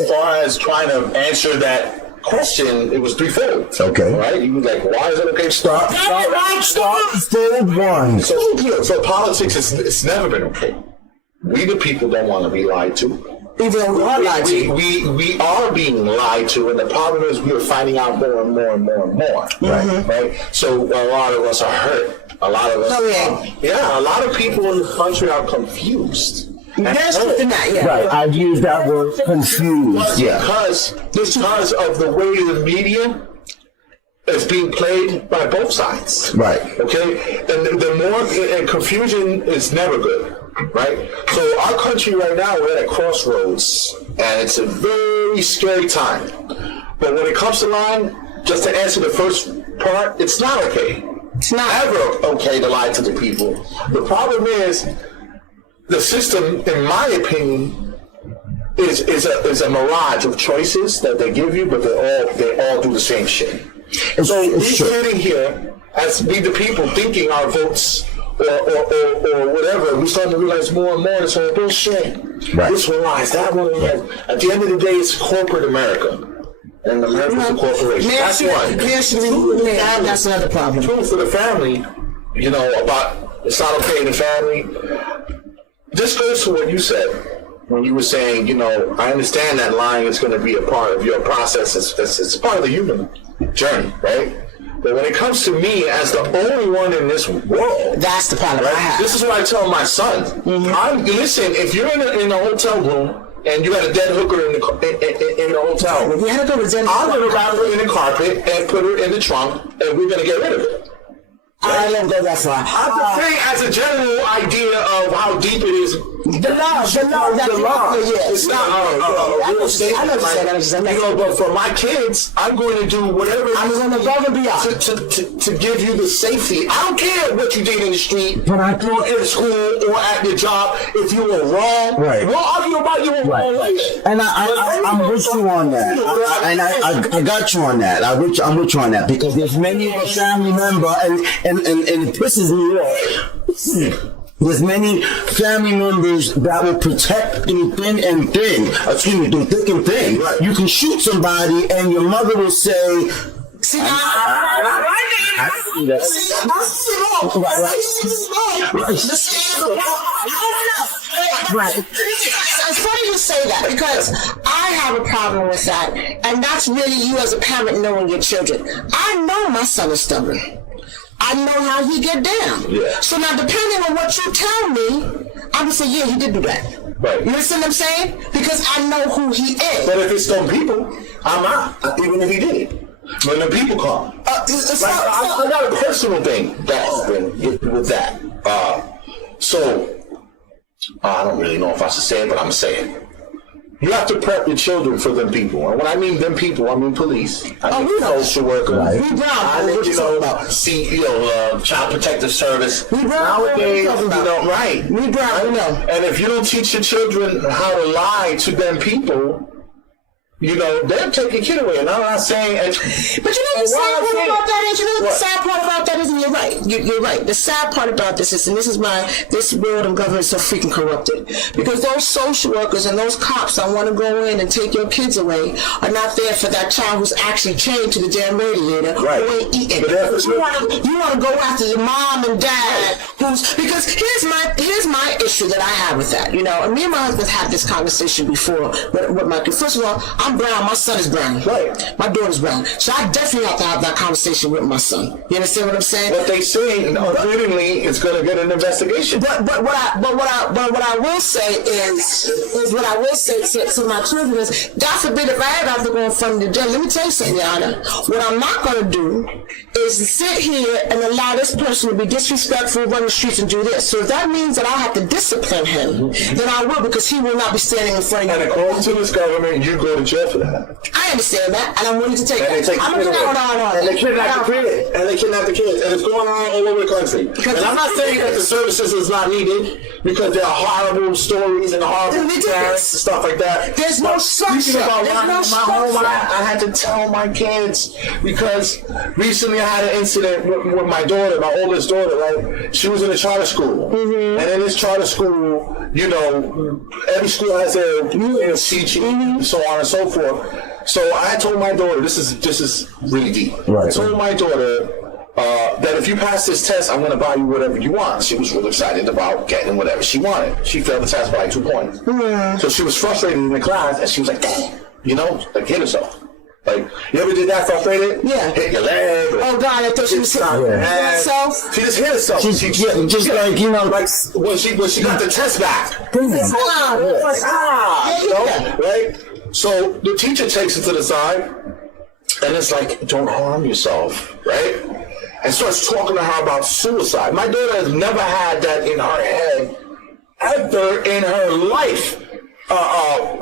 far as trying to answer that question, it was threefold. Okay. Right? You was like, why is it okay? Stop. Fold one. So politics, it's never been okay. We the people don't want to be lied to. even we are lied to. We are being lied to, and the problem is we are finding out more and more and more and more. Right? So a lot of us are hurt. A lot of us, a lot of people in the country are confused. There's something that, Right, I've used that word confused. Because of the way the media is being played by both sides. Right. Okay? And the more, and confusion is never good. Right? So our country right now, we're at a crossroads, and it's a very scary time. But when it comes to lying, just to answer the first part, it's not okay. It's not ever okay to lie to the people. The problem is, the system, in my opinion, is a mirage of choices that they give you, but they all do the same shit. So we're sitting here as we the people thinking our votes or whatever, we're starting to realize more and more it's all bullshit. Right. This one lies, that one lies. At the end of the day, it's corporate America. And America's a corporation. That's one. That's another problem. Two, for the family, about it's not okay in the family. This goes to what you said when you were saying, I understand that lying is going to be a part of your process. It's part of the human journey, right? But when it comes to me as the only one in this world, that's the problem I have. This is what I tell my son. Listen, if you're in a hotel room and you got a dead hooker in the hotel room, I'm going to wrap her in the carpet and put her in the trunk, and we're going to get rid of it. I don't go that far. I'm just saying, as a general idea of how deep it is. The law. It's not real statement. But for my kids, I'm going to do whatever I'm going to go and beyond to give you the safety. I don't care what you did in the street, or in school, or at your job. If you were wrong, we'll argue about you were wrong later. And I'm with you on that. I got you on that. I'm with you on that because there's many of a family member, and it pisses me off. There's many family members that will protect through thick and thin. Through thick and thin. Right. You can shoot somebody, and your mother will say, "See, Right. It's funny you say that because I have a problem with that, and that's really you as a parent knowing your children. I know my son is stubborn. I know how he get down. Yeah. So now, depending on what you tell me, I'm gonna say, yeah, he did do that. Right. You understand what I'm saying? Because I know who he is. But if it's them people, I'm not. Even if he did it. When the people come. I got a personal thing with that. So, I don't really know if I should say it, but I'm going to say it. You have to prep your children for them people. And when I mean them people, I mean police. I mean social workers. Right. I mean, Child Protective Service. Nowadays, right. And if you don't teach your children how to lie to them people, they're taking kid away. And I'm not saying. But the sad part about that is, the sad part about that is, and you're right. You're right. The sad part about this is, and this world of government is so freaking corrupted. Because those social workers and those cops that want to go in and take your kids away are not there for that child who's actually chained to the damn radiator who ain't eating. You want to go after the mom and dad because here's my issue that I have with that. And me and my husband had this conversation before with my kids. First of all, I'm brown. My son is brown. Right. My daughter's brown. So I definitely have to have that conversation with my son. You understand what I'm saying? What they say, unwittingly, is going to get an investigation. But what I will say is what I will say to my children is, God forbid if I ever have to go in front of the judge. Let me tell you something, Your Honor. What I'm not going to do is sit here and allow this person to be disrespectful, run the streets, and do this. So if that means that I have to discipline him, then I will, because he will not be standing in front of you. And according to this government, you go to jail for that. I understand that, and I'm willing to take and that. And they kidnap the kids. And it's going on all over the country. And I'm not saying that the services is not needed, because there are horrible stories and horrible parents and stuff like that. There's no structure. I had to tell my kids, because recently I had an incident with my daughter, my oldest daughter, right? She was in a charter school. And in this charter school, every school has their teaching and so on and so forth. So I told my daughter, this is really deep. Right. I told my daughter that if you pass this test, I'm going to buy you whatever you want. She was really excited about getting whatever she wanted. She failed the test by 2 points. So she was frustrated in the class, and she was like, hit herself. Like, you ever did that, frustrated? Yeah. Hit your leg. Oh, God, I thought she was hitting herself. She just hit herself. Like when she got the test back. Right? So the teacher takes it to the side, and it's like, don't harm yourself, right? And starts talking to her about suicide. My daughter has never had that in her head ever in her life.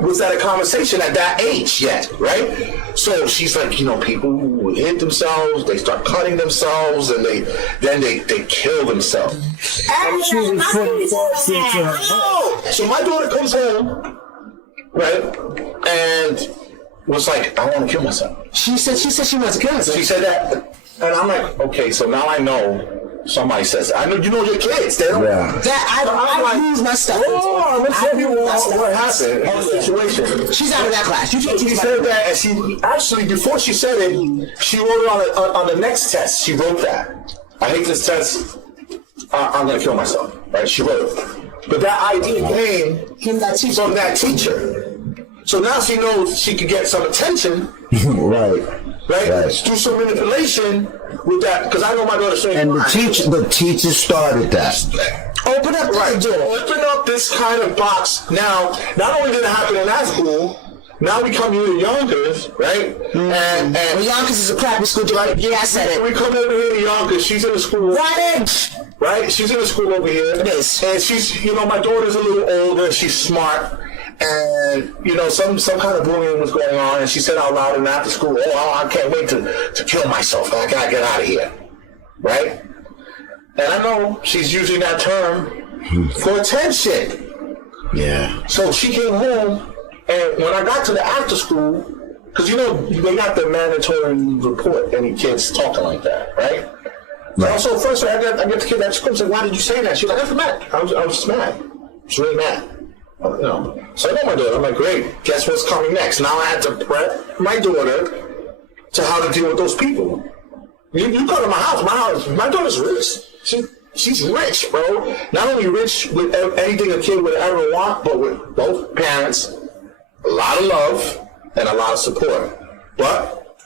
Was that a conversation at that age yet, right? So she's like, people who hit themselves, they start cutting themselves, and they kill themselves. So my daughter comes home, right, and was like, I want to kill myself. She said she wants to kill herself. She said that, and I'm like, okay, so now I know. Somebody says, I know your kids. They don't. Yeah. I lose my stuff. I'm gonna tell you what happened in the situation. She's out of that class. She said that, and she actually, before she said it, she wrote it on the next test. She wrote that. I hate this test. I'm gonna kill myself. Right? She wrote it. But that idea came from that teacher. So now she knows she could get some attention. Right. Do some manipulation with that, because I know my daughter's saying. And the teacher started that. Open up the door. Open up this kind of box. Now, not only did it happen in that school, now we come here to Yonkers, right? And Yonkers is a private school, right? Yeah, I said it. We come over here to Yonkers. She's in the school. Right? She's in the school over here. It is. And she's, my daughter's a little older. She's smart. And, some kind of bullying was going on, and she said out loud in after school, I can't wait to kill myself. I gotta get out of here. Right? And I know she's using that term for attention. Yeah. So she came home, and when I got to the after school, because they got the mandatory report any kids talking like that, right? Right. So first I get the kid at school and say, why did you say that? She's like, I was mad. I was just mad. I was really mad. So I know my daughter. I'm like, great. Guess what's coming next? Now I had to prep my daughter to how to deal with those people. You go to my house. My daughter's rich. She's rich, bro. Not only rich with anything a kid would ever want, but with both parents, a lot of love, and a lot of support. But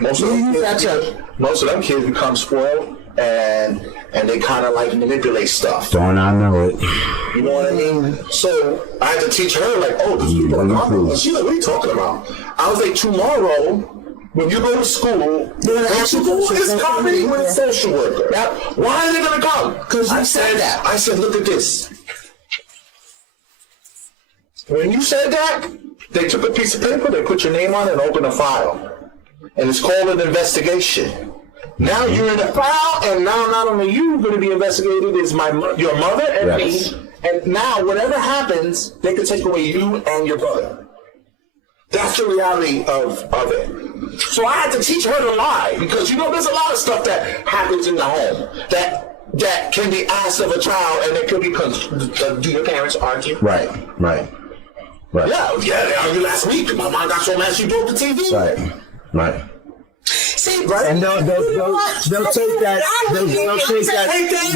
most of them kids become spoiled, and they kind of like manipulate stuff. Don't I know it? You know what I mean? So I had to teach her, like, these people are coming. She's like, what are you talking about? I was like, tomorrow, when you go to school, the school is coming with a social worker. Now, why are they going to come? Because you said that. I said, look at this. When you said that, They took a piece of paper, they put your name on it, and opened a file. And it's called an investigation. Now you're in a file, and now not only you going to be investigated, is your mother and me. And now whatever happens, they could take away you and your brother. That's the reality of it. So I had to teach her to lie, because there's a lot of stuff that happens in the home that can be asked of a child, and it could be do your parents argue? Right. Yeah, they argued last week. My mom got so mad she broke the TV. Right. See, And they'll take that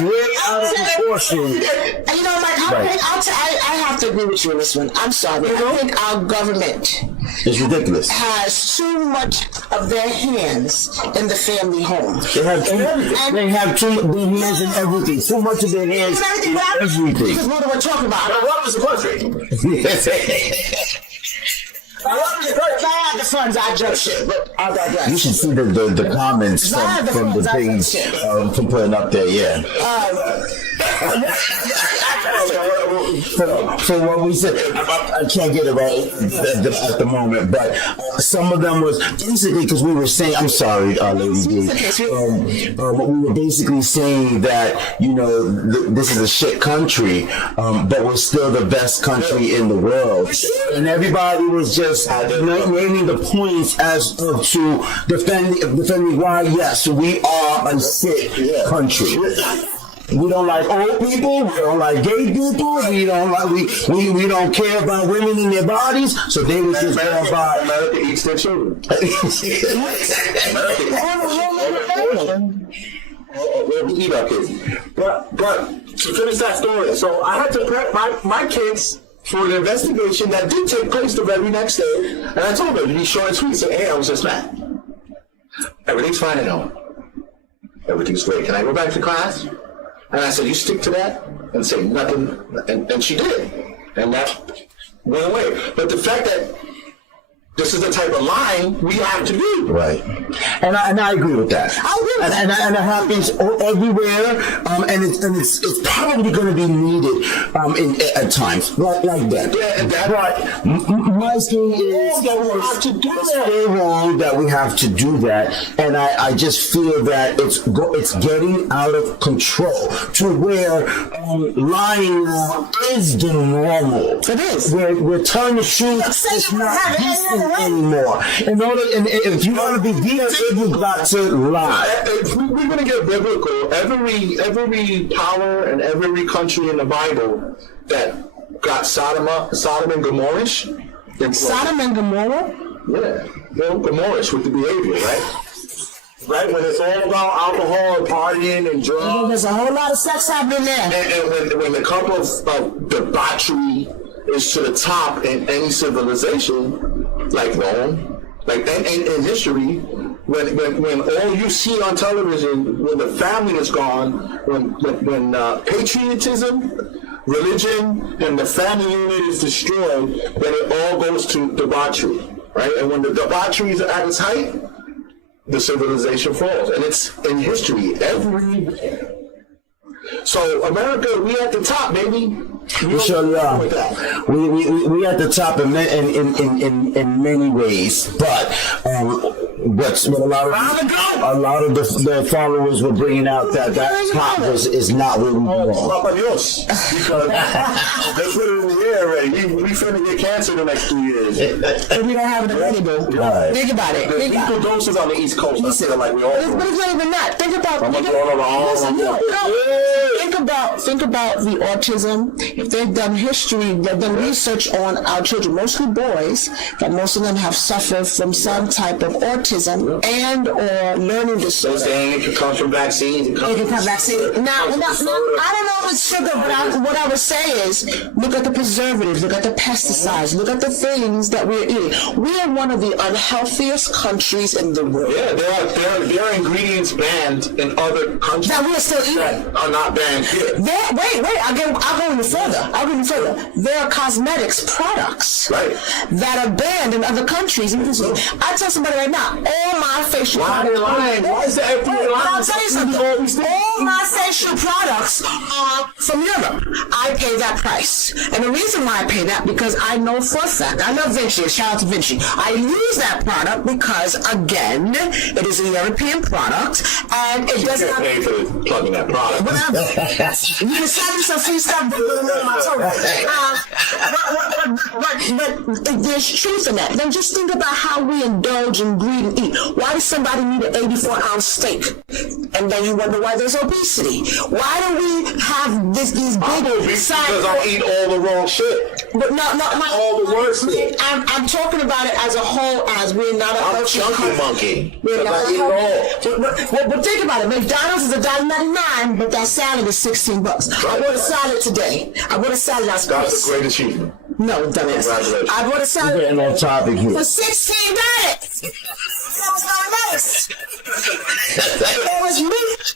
way out of proportion. And I have to agree with you on this one. I'm sorry. I think our government It's ridiculous. has too much of their hands in the family home. They have their hands in everything. So much of their hands in everything. Because what are we talking about? What was the country? If I had the funds, I'd jump shit, but I'll digress. You should see the comments from the things from putting up there, yeah. So what we said, I can't get it right at the moment, but some of them was basically because we were saying, I'm sorry, Lady D, we were basically saying that, this is a shit country, but we're still the best country in the world. And everybody was just naming the points as to defending why, yes, we are a shit country. We don't like old people. We don't like gay people. We don't care about women in their bodies. So they was just going by. America eats their children. We eat our kids. But to finish that story, so I had to prep my kids for an investigation that did take place the very next day. And I told them to be short and sweet. Say, hey, I was just mad. Everything's fine at home. Everything's great. Can I go back to class? And I said, you stick to that and say nothing. And she did. And that went away. But the fact that this is the type of lying we have to do. Right. And I agree with that. And it happens everywhere. And it's probably going to be needed at times. Like that. But my thing is it's wrong that we have to do that. And I just feel that it's getting out of control to where lying now is the normal. It is. We're telling the truth. It's not decent anymore. If you want to be decent, you've got to lie. If we're going to get biblical, every power and every country in the Bible that got Sodom and Gomorrah. Sodom and Gomorrah? Yeah. Gomorrah with the behavior, right? Right, when it's all about alcohol and partying and drugs. There's a whole lot of sex happening there. And when the cup of debauchery is to the top in any civilization, like Rome, like in history, when all you see on television, when the family is gone, when patriotism, religion, and the family unit is destroyed, then it all goes to debauchery, right? And when the debauchery is at its height, the civilization falls, and it's in history every. So America, we at the top, baby. We sure are. We at the top in many ways, but what a lot of the followers were bringing out that top is not where we belong. Because they put it in the air already. We finna get cancer the next 2 years. If we don't have it already, boo. Right. Think about it. There's equal doses on the East Coast. I feel like we all. But it's not even that. Think about the autism. If they've done history, they've done research on our children, mostly boys, that most of them have suffered from some type of autism and or learning disorder. So saying it could come from vaccines. It can come vaccines. Now, I don't know if it's sugar, but what I would say is, look at the preservatives, look at the pesticides, look at the things that we're eating. We are one of the unhealthiest countries in the world. Yeah, there are ingredients banned in other countries that we're still eating. That are not banned here. Wait, I'll go even further. There are cosmetics products that are banned in other countries. I tell somebody right now, all my facial products. Why is that FDA lying? I'll tell you something. All my facial products are from Europe. I pay that price. And the reason reason why I pay that, because I know for a fact, I love Vinci, shout out to Vinci. I use that product because, again, it is a European product, and it does not pay for plugging that product. whatever. You can sell me some free stuff, but there's truth in that. Then just think about how we indulge and greed and eat. Why does somebody need an 84-ounce steak? And then you wonder why there's obesity. Why do we have these big Because I eat all the wrong shit. But no, All the worst shit. I'm talking about it as a whole, as we're not a I'm chunky monkey. We're not I eat it all. but think about it. McDonald's is $1.99, but that salad is $16. I bought a salad today. I bought a salad last week. That's a great achievement. No, dumbass. Congratulations. I bought a salad Getting on topic here. for $16. That was not nice. It was meat.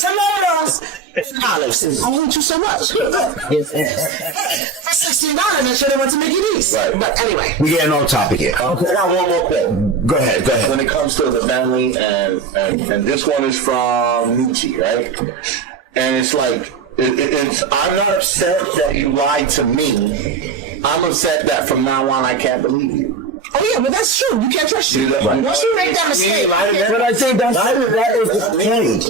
Tomatoes and olives. I hate you so much. For $16, I should have went to Mickey D's. Right. But anyway. We getting on topic here. Okay, I got one more quote. Go ahead. When it comes to the family, and this one is from Nietzsche, right? And it's like, it's I'm not upset that you lied to me. I'm upset that from now on I can't believe you. Oh yeah, but that's true. You can't trust you. Right. Once you make that mistake, But I think that is the point.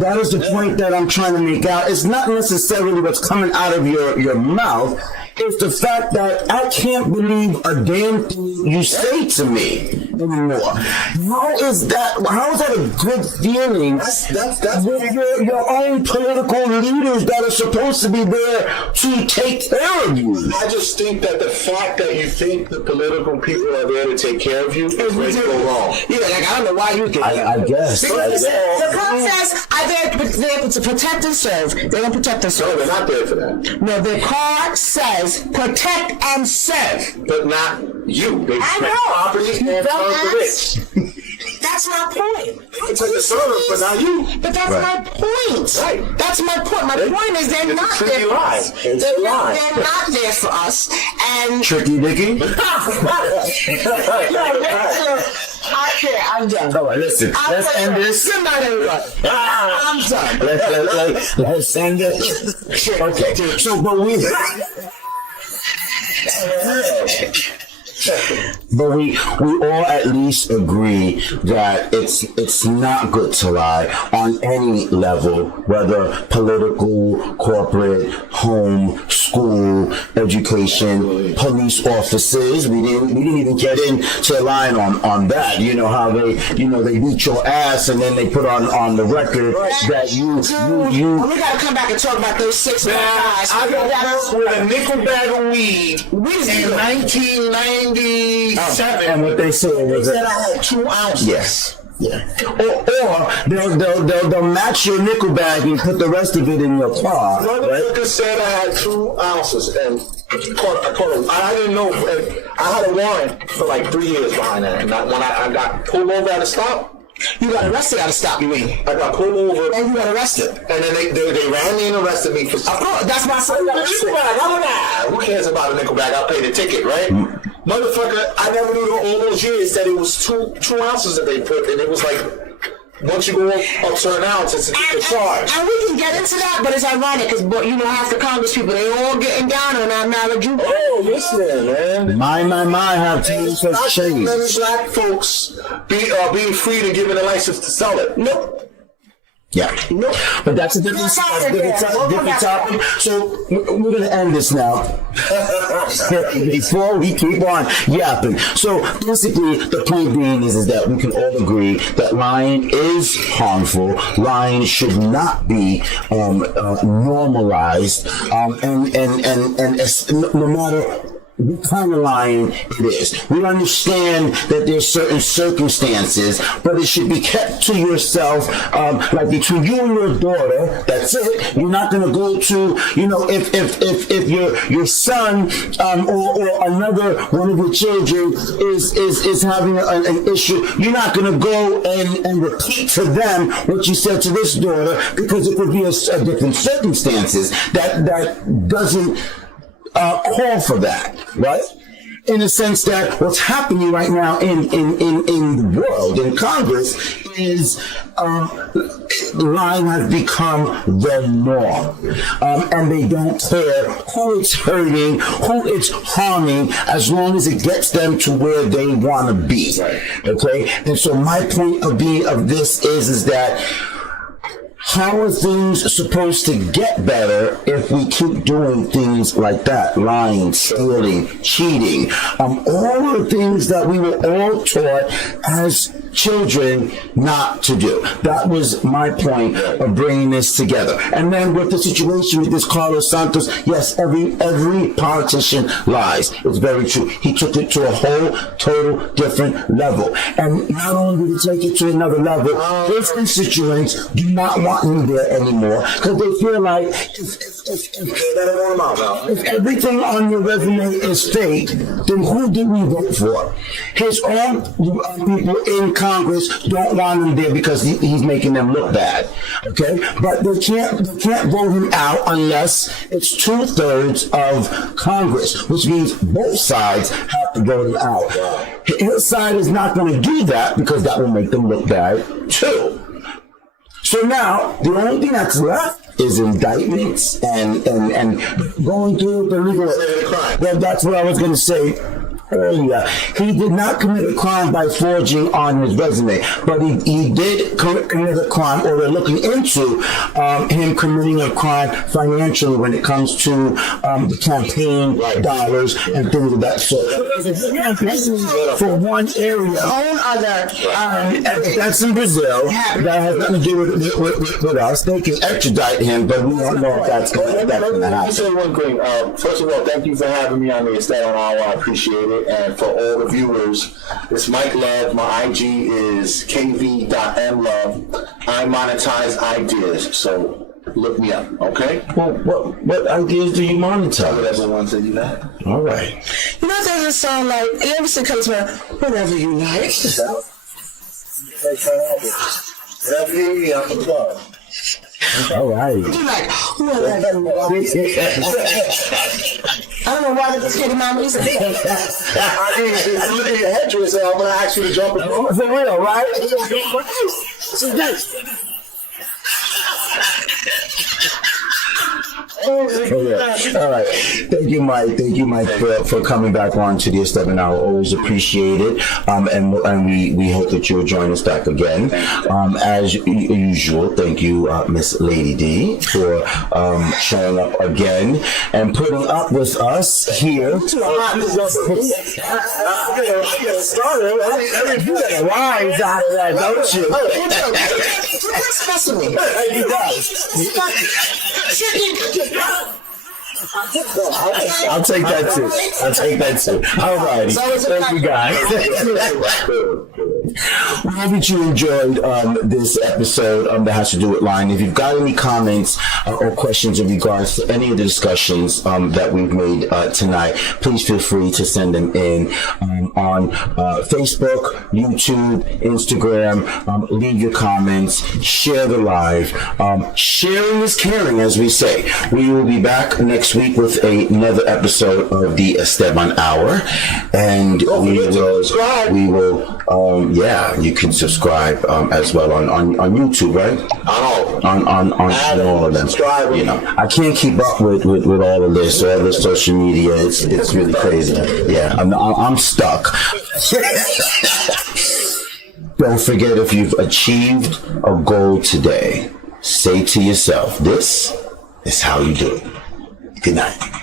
That is the point that I'm trying to make out. It's not necessarily what's coming out of your mouth. It's the fact that I can't believe a damn thing you say to me anymore. How is that a good feeling? That's with your own political leaders that are supposed to be there to take care of you. I just think that the fact that you think the political people are there to take care of you is where you go wrong. yeah, like I don't know why you get I guess. Because the code says they're there to protect and serve. They don't protect and No, serve. they're not there for that. No, their card says protect and serve. But not you. They I protect know. property and serve the rich. That's my point. Protect the servant, but not you. But that's my point. Right. That's my point. My point is they're It's a not tricky there for lie. us. It's a lie. They're not there for us. And Tricky Dicky? I can't. I'm done. All right, listen. Let's end this. Good night, everybody. I'm done. Let's end this. Okay. So, but we all at least agree that it's not good to lie on any level, whether political, corporate, home, school, education, police officers. We didn't even get into lying on that. You know how they beat your ass and then they put on the record that you. We gotta come back and talk about those 6 guys. I got that with a nickel bag of weed in 1997. And what they said was They said I had 2 ounces. yes. Yeah. Or they'll match your nickel bag and put the rest of it in your car. Motherfucker said I had 2 ounces, and I caught him. I didn't know. I had a warrant for like 3 years behind that. And when I got pulled over at a stop, You got arrested at a stop, you mean? I got pulled over, And you got arrested. and then they ran me and arrested me for. Of course, that's my son. Who cares about a nickel bag? I'll pay the ticket, right? Motherfucker, I never knew all those years that it was 2 ounces that they put, and it was like, once you go up to an ounce, it's a charge. And we can get into that, but it's ironic because half the Congress people, they all getting down on that marijuana. Oh, listen, man. My, have tastes have changed. Many black folks being freed and given a license to sell it. Nope. Yeah. Nope. But that's a different topic. So we're going to end this now before we keep on yapping. So basically, the point being is that we can all agree that lying is harmful. Lying should not be normalized. And no matter what kind of lying it is. We understand that there's certain circumstances, but it should be kept to yourself, like between you and your daughter. That's it. You're not going to go to, if your son or another one of your children is having an issue, you're not going to go and repeat to them what you said to this daughter, because it could be a different circumstances that doesn't call for that, right? In the sense that what's happening right now in the world, in Congress, is lying has become the norm, and they don't care who it's hurting, who it's harming, as long as it gets them to where they want to be. Okay, and so my point of this is that, how are things supposed to get better if we keep doing things like that? Lying, stealing, cheating, all the things that we were all taught as children not to do. That was my point of bringing this together. And then with the situation with this Carlos Santos, yes, every politician lies. It's very true. He took it to a whole total different level. And not only did he take it to another level, his constituents do not want him there anymore, because they feel like if everything on your resume is fake, then who did we vote for? His own people in Congress don't want him there because he's making them look bad. Okay, but they can't vote him out unless it's 2/3 of Congress, which means both sides have to vote him out. His side is not going to do that because that will make them look bad too. So now, the only thing that's left is indictments and going through the legal. Well, that's what I was going to say earlier. He did not commit a crime by forging on his resume, but he did commit a crime, or they're looking into him committing a crime financially when it comes to the campaign dollars and things of that sort. For one area, that's in Brazil. That has nothing to do with us. They can extradite him, but we don't know if that's going to happen. Let me say one thing. First of all, thank you for having me on the Estate on Hour. I appreciate it. And for all the viewers, it's Mike Love. My IG is kv.mlove. I monetize ideas, so look me up, okay? Well, what ideas do you monetize? Whatever ones that you like. All right. You know, that doesn't sound like Anderson comes from whatever you like. Whatever you need, I'm the plug. All right. You like whatever you like. I don't know why this kid mama used to think. I mean, it's looking at your head to yourself. I'm going to ask you to jump in. For real, right? All right. Thank you, Mike, for coming back on to the Esteban Hour. Always appreciate it. And we hope that you'll join us back again. As usual, thank you, Miss Lady D, for showing up again and putting up with us here. You get a rise out of that, don't you? He does. I'll take that too. All right. Thank you, guys. We hope that you enjoyed this episode that has to do with lying. If you've got any comments or questions in regards to any of the discussions that we've made tonight, please feel free to send them in on Facebook, YouTube, Instagram. Leave your comments. Share the live. Sharing is caring, as we say. We will be back next week with another episode of the Esteban Hour, and we will. You can subscribe as well on YouTube, right? On all of them. You know, I can't keep up with all of this, all the social media. It's really crazy. Yeah, I'm stuck. Don't forget, if you've achieved a goal today, say to yourself, this is how you do it. Good night.